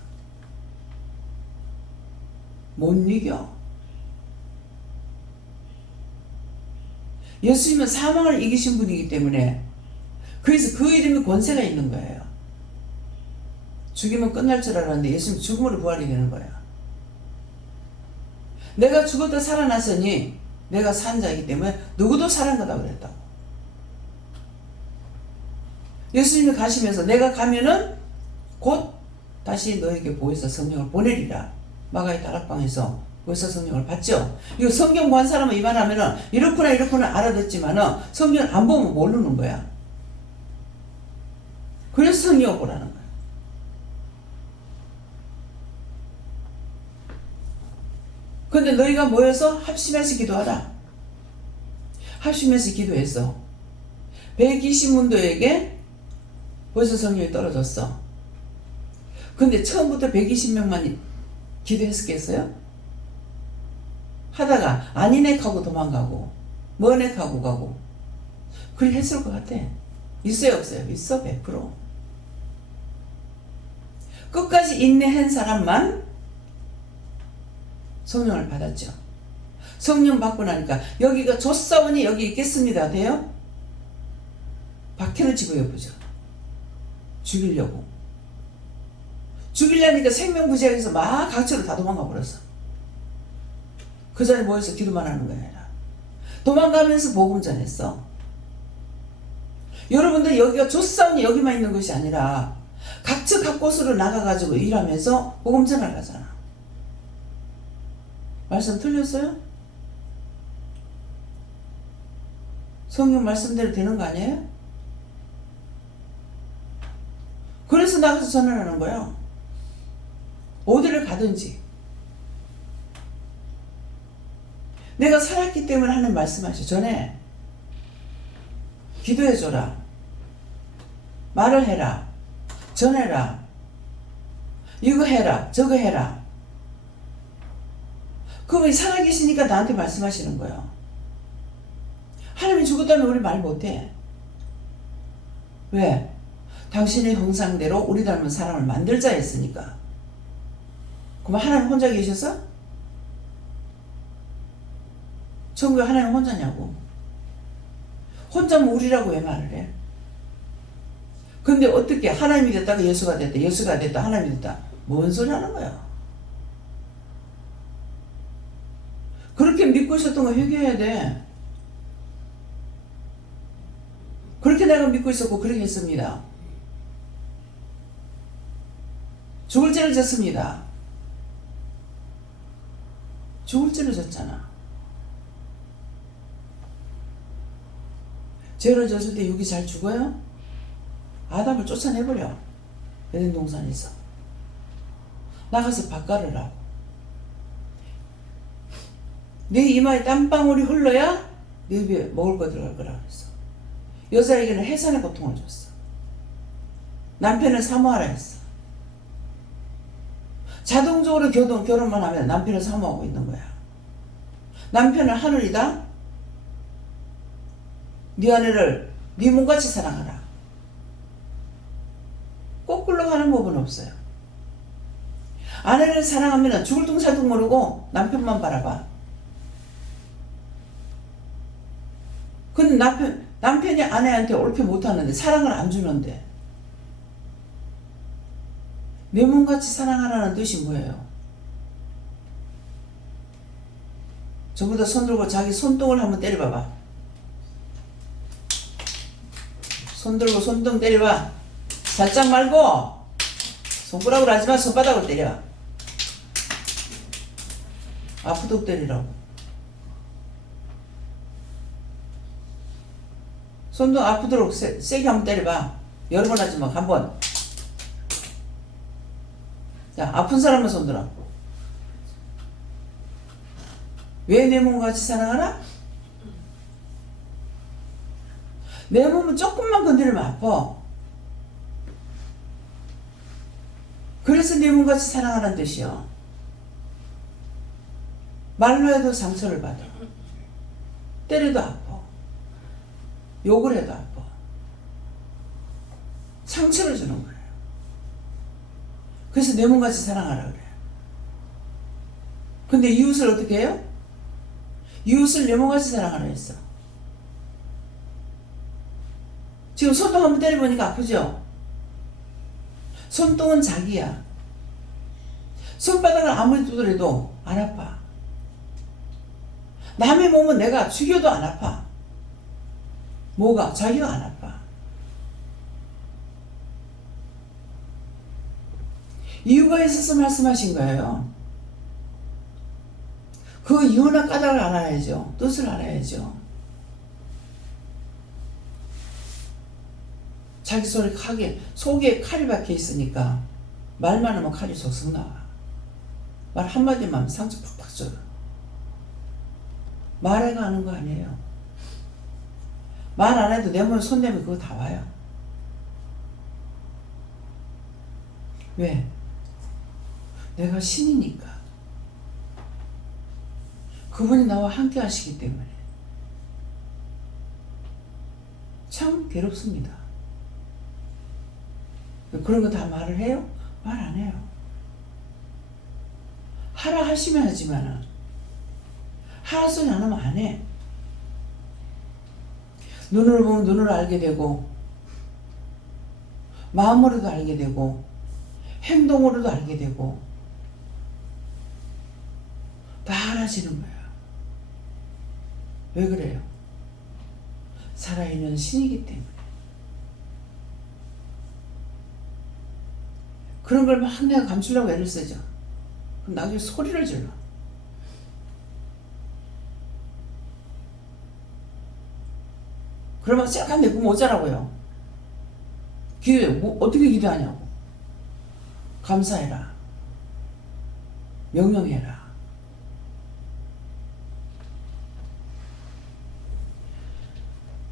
못 이겨. 예수님은 사망을 이기신 분이기 때문에 그래서 그 이름이 권세가 있는 거예요. 죽이면 끝날 줄 알았는데 예수님 죽음으로 부활이 되는 거야. 내가 죽었다 살아났으니 내가 산 자이기 때문에 누구도 살은 거다 그랬다고. 예수님이 가시면서 내가 가면은 곧 다시 너에게 보혜사 성령을 보내리라. 마가의 다락방에서 보혜사 성령을 받죠. 이거 성경 본 사람은 이 말하면은 이렇구나 알아듣지만은 성경을 안 보면 모르는 거야. 그래서 성경을 보라는 거야. 근데 너희가 모여서 합심해서 기도하라. 합심해서 기도해서 120문도에게 보혜사 성령이 떨어졌어. 근데 처음부터 120명만 기도했었겠어요? 하다가 아니네 하고 도망가고 뭐네 하고 가고 그렇게 했을 것 같아. 있어요 없어요? 있어. 100%. 끝까지 인내한 사람만 성령을 받았죠. 성령 받고 나니까 여기가 조사원이 여기 있겠습니다. 돼요? 박해를 집어여보죠. 죽이려고. 죽이려니까 생명부지하게서 막 각처로 다 도망가 버렸어. 그 자리에 모여서 기도만 하는 거야. 도망가면서 복음 전했어. 여러분들 여기가 조사원이 여기만 있는 것이 아니라 각처 각곳으로 나가가지고 일하면서 복음 전을 가잖아. 말씀 틀렸어요? 성경 말씀대로 되는 거 아니에요? 그래서 나가서 전하는 거예요. 어디를 가든지. 내가 살았기 때문에 하는 말씀하셔. 전에 기도해줘라. 말을 해라. 전해라. 이거 해라. 저거 해라. 그분이 살아계시니까 나한테 말씀하시는 거예요. 하나님이 죽었다면 우리 말 못해. 왜? 당신의 형상대로 우리 닮은 사람을 만들자 했으니까. 그럼 하나님 혼자 계셔서? 천국에 하나님 혼자냐고. 혼자면 우리라고 왜 말을 해? 근데 어떻게 하나님이 됐다가 예수가 됐다, 예수가 됐다, 하나님이 됐다. 뭔 소리 하는 거야? 그렇게 믿고 있었던 거 회개해야 돼. 그렇게 내가 믿고 있었고 그렇게 했습니다. 죽을 죄를 졌습니다. 죽을 죄를 졌잖아. 죄를 졌을 때 육이 잘 죽어요? 아담을 쫓아내버려. 에덴 동산에서. 나가서 밭갈으라고. 네 이마에 땀방울이 흘러야 네 입에 먹을 거 들어갈 거라고 했어. 여자에게는 해산의 고통을 줬어. 남편을 사모하라 했어. 자동적으로 결혼만 하면 남편을 사모하고 있는 거야. 남편은 하늘이다. 네 아내를 네 몸같이 사랑하라. 거꾸로 가는 법은 없어요. 아내를 사랑하면 죽을 둥살둥 모르고 남편만 바라봐. 근데 남편이 아내한테 옳게 못하는데 사랑을 안 주는데 내 몸같이 사랑하라는 뜻이 뭐예요? 저보다 손 들고 자기 손등을 한번 때려봐봐. 손 들고 손등 때려봐. 살짝 말고 손가락으로 하지마. 손바닥으로 때려. 아프도록 때리라고. 손도 아프도록 세게 한번 때려봐. 여러 번 하지 마. 한 번. 자, 아픈 사람은 손 들어. 왜 내 몸과 같이 사랑하나? 내 몸은 조금만 건드리면 아파. 그래서 내 몸과 같이 사랑하라는 뜻이요. 말로 해도 상처를 받아. 때려도 아파. 욕을 해도 아파. 상처를 주는 거예요. 그래서 내 몸같이 사랑하라 그래요. 근데 이웃을 어떻게 해요? 이웃을 내 몸같이 사랑하라 했어. 지금 손톱 한번 때려보니까 아프죠? 손등은 자기야. 손바닥을 아무리 두드려도 안 아파. 남의 몸은 내가 죽여도 안 아파. 뭐가? 자기가 안 아파. 이유가 있어서 말씀하신 거예요. 그 이유나 까닭을 알아야죠. 뜻을 알아야죠. 자기 속에 칼이 박혀 있으니까 말만 하면 칼이 쏙쏙 나와. 말 한마디만 하면 상처 팍팍 줘요. 말해가 하는 거 아니에요. 말 안 해도 내 몸에 손 대면 그거 다 와요. 왜? 내가 신이니까. 그분이 나와 함께 하시기 때문에. 참 괴롭습니다. 그런 거 다 말을 해요? 말 안 해요. 하라 하시면 하지만은 하라 소리 안 하면 안 해. 눈으로 보면 눈으로 알게 되고 마음으로도 알게 되고 행동으로도 알게 되고 다 알아지는 거예요. 왜 그래요? 살아있는 신이기 때문에. 그런 걸 막 내가 감추려고 애를 쓰죠. 그럼 나중에 소리를 질러. 그러면 쎄한데 그럼 어쩌라고요? 어떻게 기도하냐고. 감사해라. 명령해라.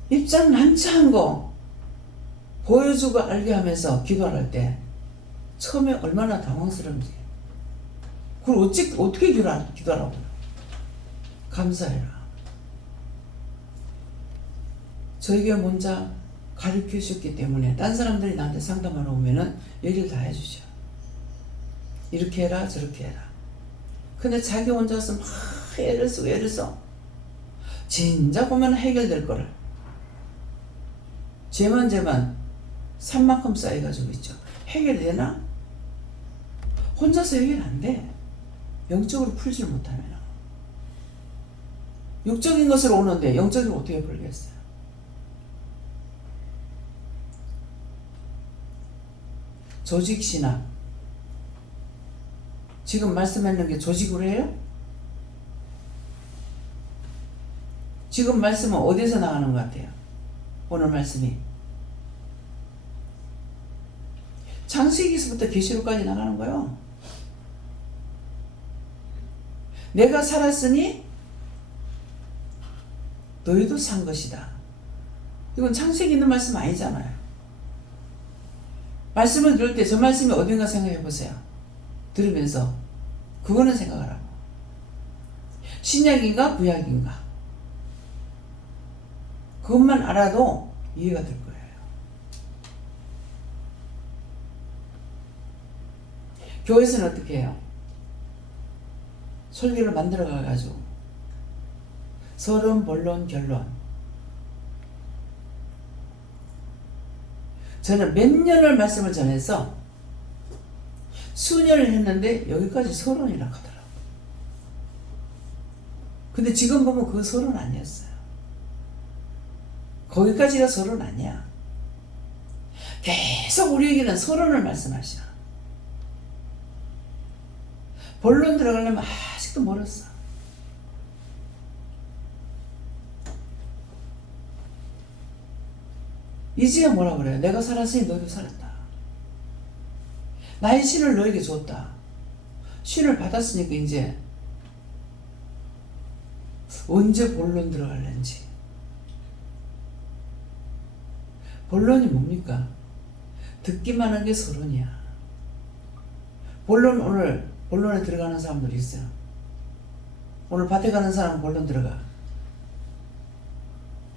입장 난처한 거 보여주고 알게 하면서 기도를 할 때 처음에 얼마나 당황스러운지. 그걸 어떻게 기도하라고요? 감사해라. 저에게 먼저 가르쳐 주셨기 때문에 딴 사람들이 나한테 상담하러 오면은 얘기를 다 해주죠. 이렇게 해라 저렇게 해라. 근데 자기 혼자서 막 애를 써. 진작 보면 해결될 거를 쟤만 산만큼 쌓여가지고 있죠. 해결되나? 혼자서 해결 안 돼. 영적으로 풀지를 못하면. 육적인 것으로 오는데 영적으로 어떻게 풀겠어요? 조직신학. 지금 말씀하는 게 조직으로 해요? 지금 말씀은 어디서 나가는 것 같아요? 오늘 말씀이. 창세기서부터 계시록까지 나가는 거예요. 내가 살았으니 너희도 산 것이다. 이건 창세기 있는 말씀 아니잖아요. 말씀을 들을 때 저 말씀이 어딘가 생각해 보세요. 들으면서 그거는 생각하라고. 신약인가 구약인가 그것만 알아도 이해가 될 거예요. 교회에서는 어떻게 해요? 설교를 만들어 가가지고 서론, 본론, 결론. 저는 몇 년을 말씀을 전해서 수년을 했는데 여기까지 서론이라고 하더라고요. 근데 지금 보면 그 서론 아니었어요. 거기까지가 서론 아니야. 계속 우리에게는 서론을 말씀하셔. 본론 들어가려면 아직도 멀었어. 이제야 뭐라 그래요? 내가 살았으니 너희도 살았다. 나의 신을 너에게 줬다. 신을 받았으니까 이제 언제 본론 들어갈는지. 본론이 뭡니까? 듣기만 한 게 서론이야. 오늘 본론에 들어가는 사람들이 있어요. 오늘 밭에 가는 사람 본론 들어가.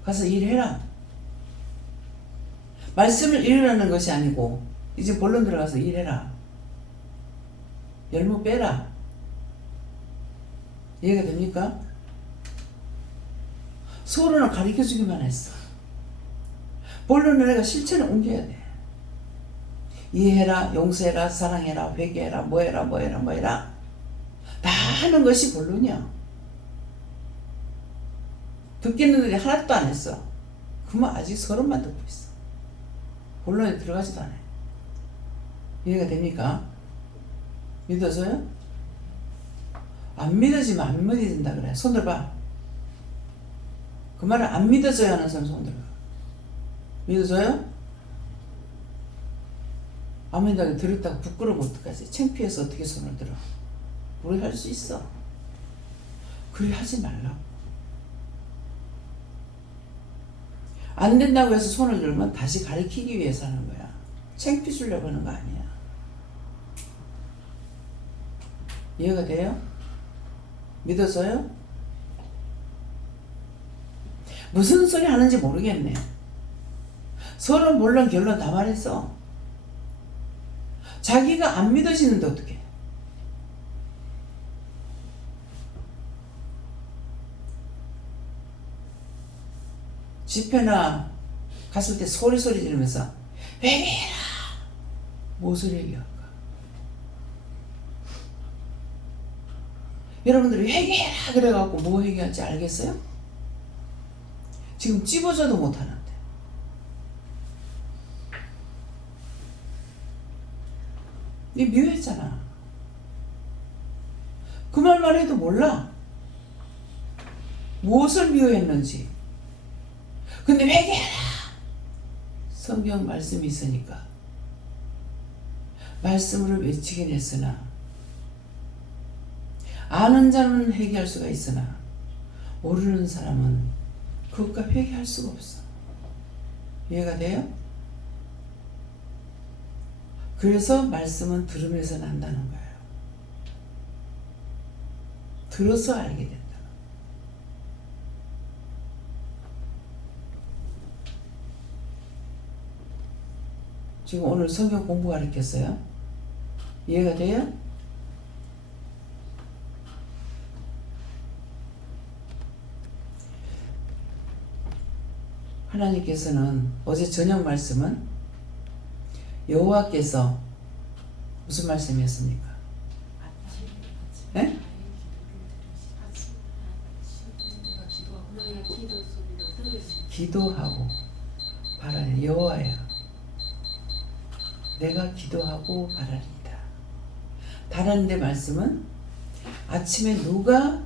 가서 일해라. 말씀을 읽으라는 것이 아니고 이제 본론 들어가서 일해라. 열무 빼라. 이해가 됩니까? 서론을 가르쳐주기만 했어. 본론을 내가 실천에 옮겨야 돼. 이해해라, 용서해라, 사랑해라, 회개해라, 뭐해라. 다 하는 것이 본론이야. 듣겠는데 하나도 안 했어. 그만 아직 서론만 듣고 있어. 본론에 들어가지도 않아요. 이해가 됩니까? 믿어져요? 안 믿어지면 안 믿어진다 그래. 손 들어봐. 그 말을 안 믿어져야 하는 사람 손 들어봐. 믿어져요? 안 믿다가 들었다가 부끄러우면 어떡하지? 창피해서 어떻게 손을 들어? 우리 할 수 있어. 그래 하지 말라고. 안 된다고 해서 손을 들면 다시 가리키기 위해서 하는 거야. 창피 주려고 하는 거 아니야. 이해가 돼요? 믿어져요? 무슨 소리 하는지 모르겠네. 서론, 본론, 결론 다 말했어. 자기가 안 믿어지는데 어떡해. 집회나 갔을 때 소리 지르면서 회개해라. 무엇을 얘기할까? 여러분들이 회개해라 그래갖고 뭐 회개할지 알겠어요? 지금 찝어져도 못하는데. 이 묘했잖아. 그 말만 해도 몰라. 무엇을 묘했는지. 근데 회개해라. 성경 말씀이 있으니까. 말씀으로 외치긴 했으나 아는 자는 회개할 수가 있으나 모르는 사람은 그것과 회개할 수가 없어. 이해가 돼요? 그래서 말씀은 들으면서 난다는 거예요. 들어서 알게 된다. 지금 오늘 성경 공부 가르쳤어요. 이해가 돼요? 하나님께서는 어제 저녁 말씀은 여호와께서 무슨 말씀이었습니까? 네? 기도하고 바라리. 여호와야, 내가 기도하고 바라리이다. 다른데 말씀은 아침에 누가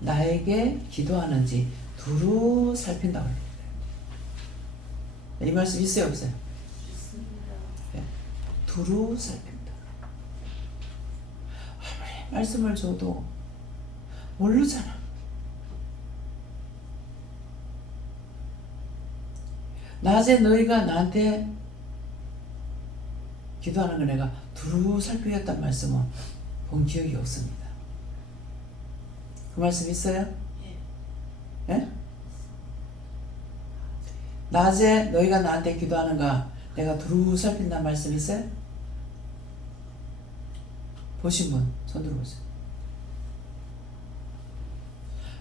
나에게 기도하는지 두루 살핀다고 합니다. 이 말씀 있어요, 없어요? 네. 두루 살핀다. 아무리 말씀을 줘도 모르잖아. 낮에 너희가 나한테 기도하는 걸 내가 두루 살피겠다는 말씀은 본 기억이 없습니다. 그 말씀 있어요? 예? 낮에 너희가 나한테 기도하는가 내가 두루 살핀다는 말씀 있어요? 보신 분 손 들어보세요.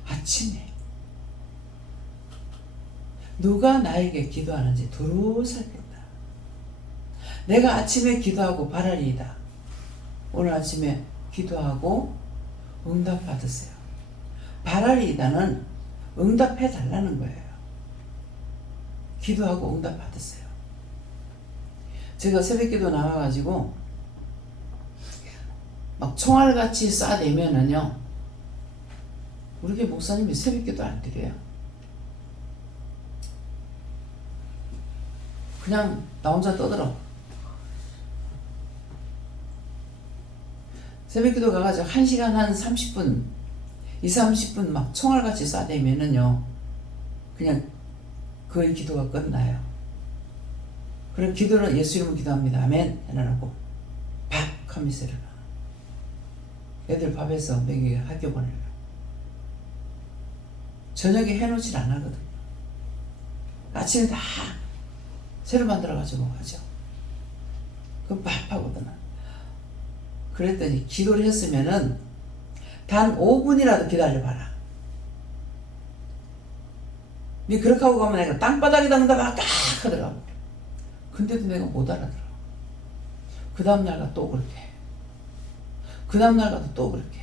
아침에 누가 나에게 기도하는지 두루 살핀다. 내가 아침에 기도하고 바라리이다. 오늘 아침에 기도하고 응답 받으세요. 바라리이다는 응답해 달라는 거예요. 기도하고 응답 받으세요. 제가 새벽기도 나와가지고 막 총알같이 쏴대면은요, 우리 교회 목사님이 새벽기도 안 드려요. 그냥 나 혼자 떠들어. 새벽기도 가가지고 1시간 한 30분, 30분 막 총알같이 쏴대면은요, 그냥 거의 기도가 끝나요. 그럼 기도는 예수 이름으로 기도합니다. 아멘. 해놔놓고 밥 하면서 일어나. 애들 밥에서 먹이게 학교 보내려. 저녁에 해놓질 안 하거든요. 아침에 다 새로 만들어가지고 하죠. 그럼 밥하거든. 그랬더니 기도를 했으면은 단 5분이라도 기다려봐라. 니 그렇게 하고 가면 내가 땅바닥에다 응답 깍 하더라고. 근데도 내가 못 알아들어. 그 다음날 가 또 그렇게. 그 다음날 가도 또 그렇게.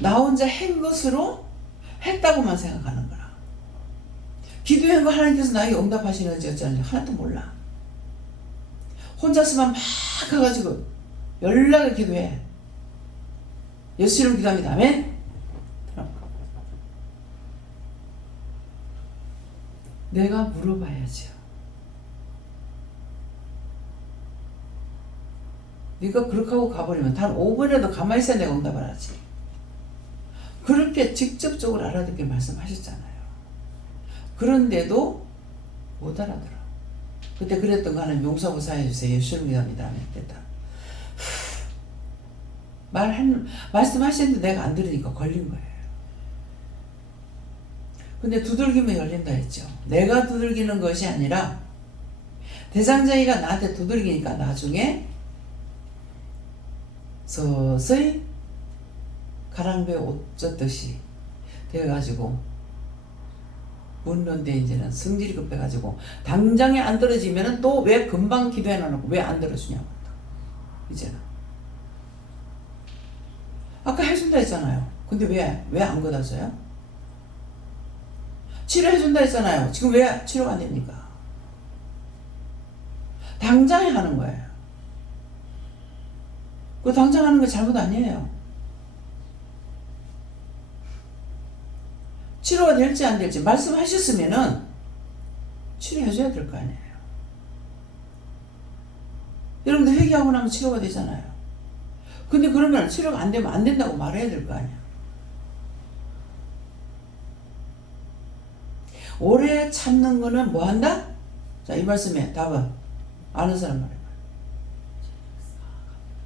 나 혼자 한 것으로 했다고만 생각하는 거라. 기도한 거 하나님께서 나에게 응답하시는지 어쩌는지 하나도 몰라. 혼자서만 막 가가지고 연락을 기도해. 예수 이름 기도합니다. 아멘. 내가 물어봐야죠. 네가 그렇게 하고 가버리면 단 5분이라도 가만히 있어야 내가 응답을 하지. 그렇게 직접적으로 알아듣게 말씀하셨잖아요. 그런데도 못 알아들어. 그때 그랬던 거 하나님 용서하고 사해주세요. 예수 이름 기도합니다. 아멘. 됐다. 말씀하시는데 내가 안 들으니까 걸린 거예요. 근데 두들기면 열린다 했죠. 내가 두들기는 것이 아니라 대장자기가 나한테 두들기니까 나중에 서서히 가랑비에 옷 젖듯이 돼가지고 묻는데 이제는 성질이 급해가지고 당장에 안 떨어지면은 또 왜 금방 기도해 놔놓고 왜 안 들어주냐고. 이제는 아까 해준다 했잖아요. 근데 왜 안 걷어져요? 치료해준다 했잖아요. 지금 왜 치료가 안 됩니까? 당장에 하는 거예요. 그 당장 하는 거 잘못 아니에요. 치료가 될지 안 될지 말씀하셨으면은 치료해줘야 될 거 아니에요. 여러분들 회개하고 나면 치료가 되잖아요. 근데 그러면 치료가 안 되면 안 된다고 말해야 될 거 아니야. 오래 참는 거는 뭐 한다? 자, 이 말씀에 답은 아는 사람 말해봐.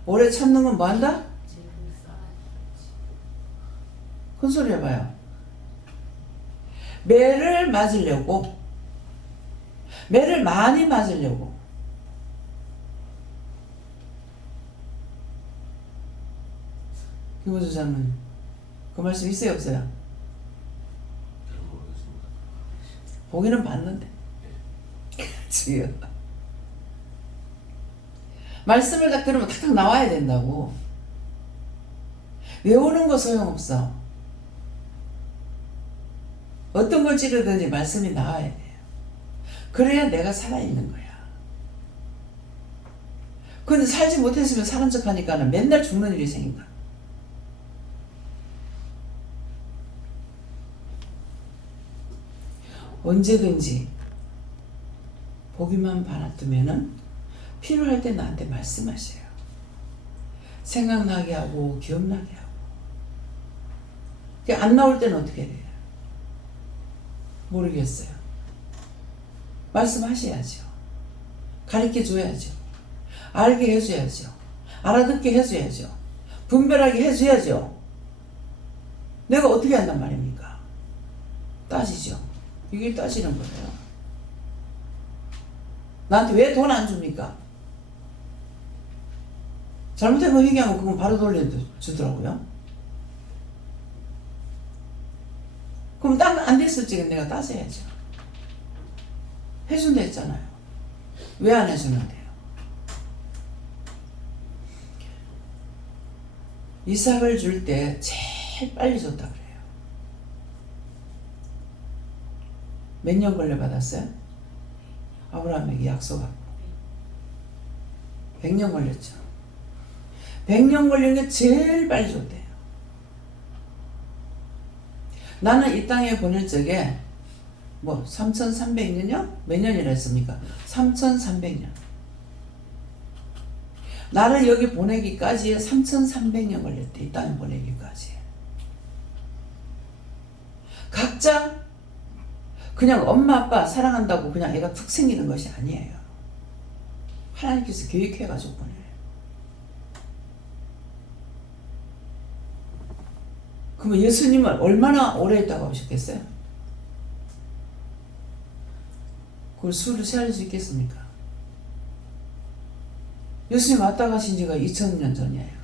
오래 참는 건 뭐 한다? 큰 소리 해봐요. 매를 맞으려고, 매를 많이 맞으려고. 김호주 장로님, 그 말씀 있어요 없어요? 보기는 봤는데 주여. 말씀을 딱 들으면 탁탁 나와야 된다고. 외우는 거 소용없어. 어떤 걸 찌르든지 말씀이 나와야 돼요. 그래야 내가 살아있는 거야. 근데 살지 못했으면 사는 척 하니까는 맨날 죽는 일이 생긴다. 언제든지 보기만 받았으면은 필요할 때 나한테 말씀하셔요. 생각나게 하고 기억나게 하고. 안 나올 때는 어떻게 돼요? 모르겠어요. 말씀하셔야죠. 가르쳐 줘야죠. 알게 해줘야죠. 알아듣게 해줘야죠. 분별하게 해줘야죠. 내가 어떻게 한단 말입니까? 따지죠. 이게 따지는 거예요. 나한테 왜 돈 안 줍니까? 잘못된 거 회개하면 그건 바로 돌려주더라고요. 그럼 안 됐을 적에 내가 따져야죠. 해준다 했잖아요. 왜 안 해주는데요? 이삭을 줄 때 제일 빨리 줬다 그래요. 몇 년 걸려 받았어요? 아브라함에게 약속하고 100년 걸렸죠. 100년 걸린 게 제일 빨리 줬대요. 나는 이 땅에 보낼 적에 뭐 3300년이요? 몇 년이라 했습니까? 3300년. 나를 여기 보내기까지에 3300년 걸렸대. 이 땅에 보내기까지. 각자 그냥 엄마 아빠 사랑한다고 그냥 애가 툭 생기는 것이 아니에요. 하나님께서 계획해가지고 보내요. 그러면 예수님은 얼마나 오래 있다고 하셨겠어요? 그걸 수를 세할 수 있겠습니까? 예수님 왔다 가신 지가 2000년 전이에요.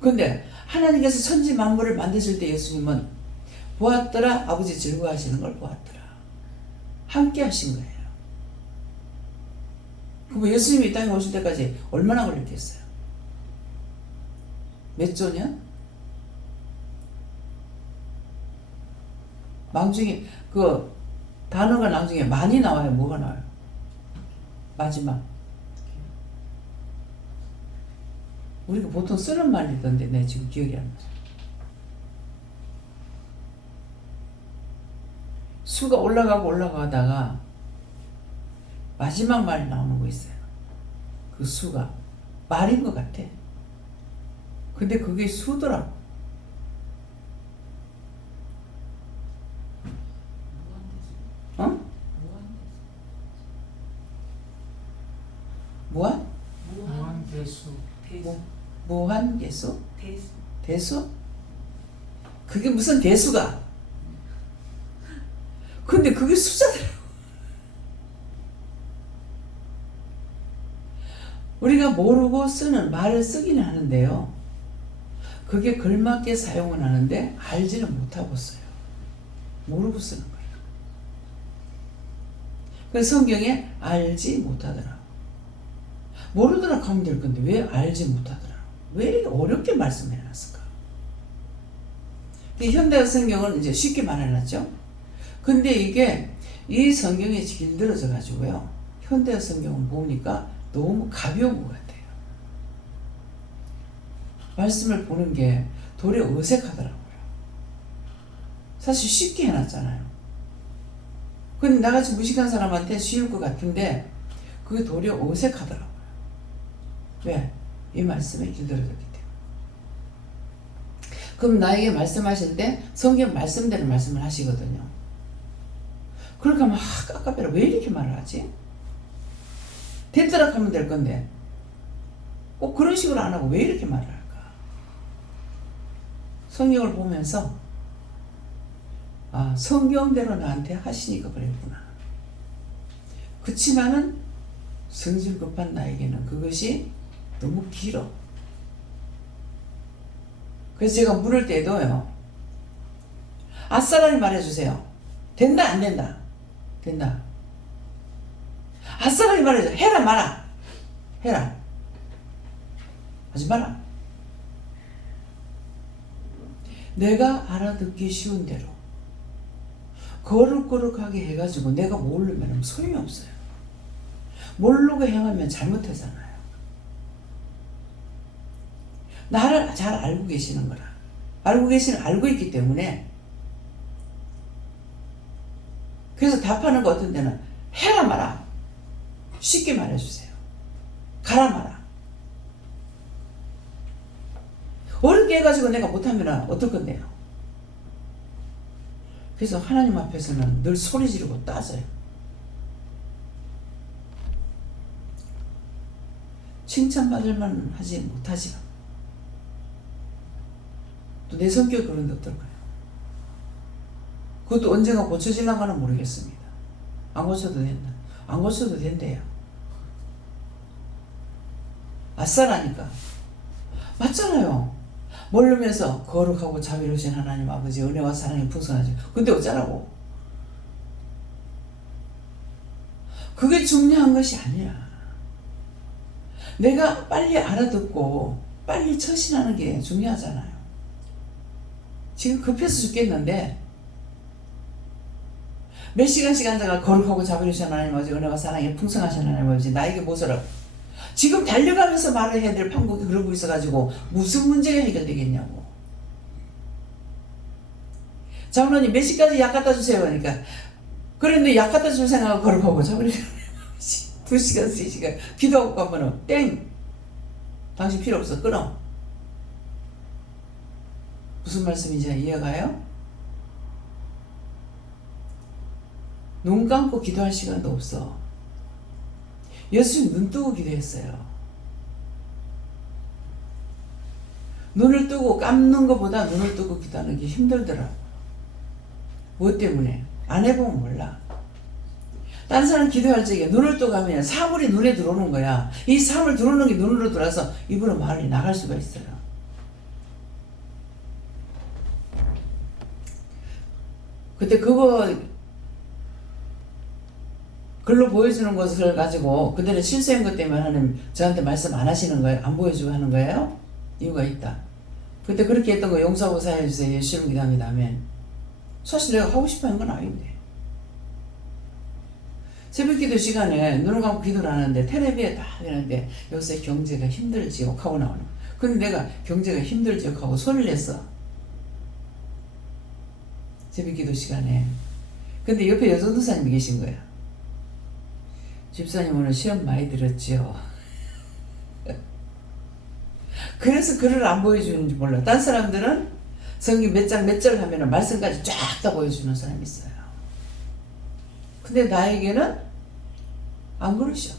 근데 하나님께서 천지 만물을 만드실 때 예수님은 보았더라 아버지 즐거워하시는 걸 보았더라. 함께 하신 거예요. 그럼 예수님이 이 땅에 오실 때까지 얼마나 걸렸겠어요? 몇 조년? 망중에 그 단어가 나중에 많이 나와요. 뭐가 나와요? 마지막. 우리가 보통 쓰는 말이던데 내 지금 기억이 안 나. 수가 올라가고 올라가다가 마지막 말이 나오는 거 있어요. 그 수가 말인 것 같아. 근데 그게 수더라고. 어? 무한? 무한대수. 무한계수? 대수? 그게 무슨 대수가? 근데 그게 숫자더라고. 우리가 모르고 쓰는 말을 쓰기는 하는데요. 그게 걸맞게 사용은 하는데 알지는 못하고 써요. 모르고 쓰는 거예요. 그래서 성경에 알지 못하더라. 모르더라 하면 될 건데 왜 알지 못하더라? 왜 이렇게 어렵게 말씀해놨을까? 현대 성경은 이제 쉽게 말해놨죠. 근데 이게 이 성경에 길들어져 가지고요. 현대 성경은 보니까 너무 가벼운 것 같아요. 말씀을 보는 게 도리어 어색하더라고요. 사실 쉽게 해놨잖아요. 근데 나같이 무식한 사람한테 쉬울 것 같은데 그게 도리어 어색하더라고요. 왜? 이 말씀에 길들어졌기 때문에. 그럼 나에게 말씀하실 때 성경 말씀대로 말씀을 하시거든요. 그렇게 하면 깝깝해라. 왜 이렇게 말을 하지? 됐더라 하면 될 건데 꼭 그런 식으로 안 하고 왜 이렇게 말을 할까? 성경을 보면서 아, 성경대로 나한테 하시니까 그랬구나. 그치만은 성질 급한 나에게는 그것이 너무 길어. 그래서 제가 물을 때도요. 아싸라리 말해주세요. 된다 안 된다? 된다. 아싸라리 말해줘. 해라 마라. 해라. 하지 마라. 내가 알아듣기 쉬운 대로 거룩거룩하게 해가지고 내가 모르면 소용이 없어요. 모르고 행하면 잘못하잖아요. 나를 잘 알고 계시는 거라. 알고 있기 때문에 그래서 답하는 거 어떤 데는 해라 마라. 쉽게 말해주세요. 가라 마라. 어렵게 해가지고 내가 못하면 어떨 건데요? 그래서 하나님 앞에서는 늘 소리 지르고 따져요. 칭찬받을 만 하지 못하지만 또 내 성격이 그런데 어떨까요? 그것도 언젠가 고쳐지려고는 모르겠습니다. 안 고쳐도 된다. 안 고쳐도 된대요. 아싸라니까. 맞잖아요. 모르면서 거룩하고 자비로우신 하나님 아버지 은혜와 사랑이 풍성하지. 근데 어쩌라고? 그게 중요한 것이 아니야. 내가 빨리 알아듣고 빨리 처신하는 게 중요하잖아요. 지금 급해서 죽겠는데 몇 시간씩 앉아가 거룩하고 자비로우신 하나님 아버지 은혜와 사랑이 풍성하신 하나님 아버지 나에게 보소라. 지금 달려가면서 말을 해야 될 판국이 그러고 있어가지고 무슨 문제가 해결되겠냐고. 장로님 몇 시까지 약 갖다 주세요. 그러니까 그런데 약 갖다 줄 생각을 걸어보고 장로님 2시간 3시간 기도하고 가면은 땡! 당신 필요 없어. 끊어. 무슨 말씀인지 이해가요? 눈 감고 기도할 시간도 없어. 예수님 눈 뜨고 기도했어요. 눈을 뜨고 감는 것보다 눈을 뜨고 기도하는 게 힘들더라고. 뭐 때문에? 안 해보면 몰라. 딴 사람 기도할 적에 눈을 뜨고 하면 사물이 눈에 들어오는 거야. 이 사물 들어오는 게 눈으로 들어와서 입으로 말이 나갈 수가 있어요. 그때 그거 글로 보여주는 것을 가지고 그대로 실수한 것 때문에 하나님 저한테 말씀 안 하시는 거예요? 안 보여주고 하는 거예요? 이유가 있다. 그때 그렇게 했던 거 용서하고 사해주세요. 예수님 기도합니다. 아멘. 사실 내가 하고 싶어 하는 건 아닌데. 새벽 기도 시간에 눈을 감고 기도를 하는데 텔레비에 딱 이러는데 요새 경제가 힘들지요 하고 나오는 거야. 근데 내가 경제가 힘들지요 하고 손을 냈어. 새벽 기도 시간에. 근데 옆에 여전도사님이 계신 거야. 집사님 오늘 시험 많이 들었지요. 그래서 글을 안 보여주는지 몰라. 딴 사람들은 성경 몇 장 몇 절 하면 말씀까지 쫙 다 보여주는 사람이 있어요. 근데 나에게는 안 그러셔.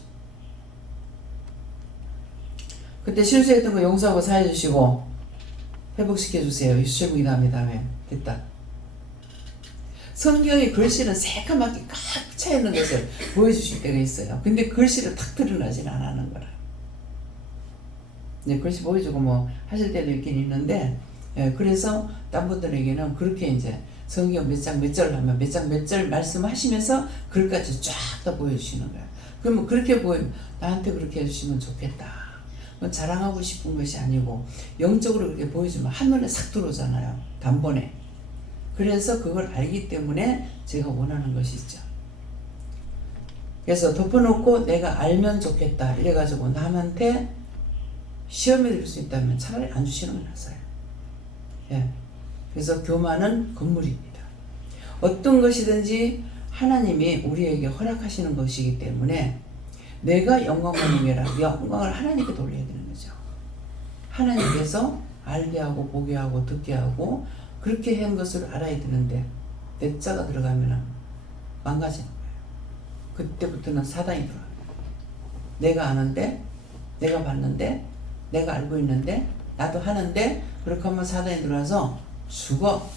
그때 실수했던 거 용서하고 사해주시고 회복시켜주세요. 예수님 기도합니다. 됐다. 성경의 글씨는 새까맣게 꽉 차있는 것을 보여주실 때가 있어요. 근데 글씨를 탁 드러나진 안 하는 거라. 네, 글씨 보여주고 뭐 하실 때도 있긴 있는데, 예, 그래서 딴 분들에게는 그렇게 이제 성경 몇 장 몇 절 하면 몇 장 몇 절 말씀하시면서 글까지 쫙 다 보여주시는 거야. 그러면 그렇게 보이면 나한테 그렇게 해주시면 좋겠다. 자랑하고 싶은 것이 아니고 영적으로 그렇게 보여주면 한눈에 싹 들어오잖아요. 단번에. 그래서 그걸 알기 때문에 제가 원하는 것이 있죠. 그래서 덮어놓고 내가 알면 좋겠다 이래가지고 남한테 시험에 들 수 있다면 차라리 안 주시는 게 낫어요. 예. 그래서 교만은 건물입니다. 어떤 것이든지 하나님이 우리에게 허락하시는 것이기 때문에 내가 영광을 아니라 영광을 하나님께 돌려야 되는 거죠. 하나님께서 알게 하고 보게 하고 듣게 하고 그렇게 한 것을 알아야 되는데 내 자가 들어가면 망가지는 거예요. 그때부터는 사단이 들어와요. 내가 아는데 내가 봤는데 내가 알고 있는데 나도 하는데 그렇게 하면 사단이 들어와서 죽어.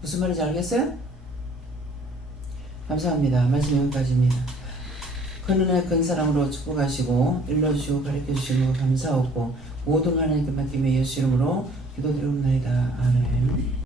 무슨 말인지 알겠어요? 감사합니다. 말씀 여기까지입니다. 큰 은혜 큰 사랑으로 축복하시고 일러주시고 가르쳐주시는 거 감사하고 모든 하나님께 맡기며 예수 이름으로 기도드리옵나이다. 아멘.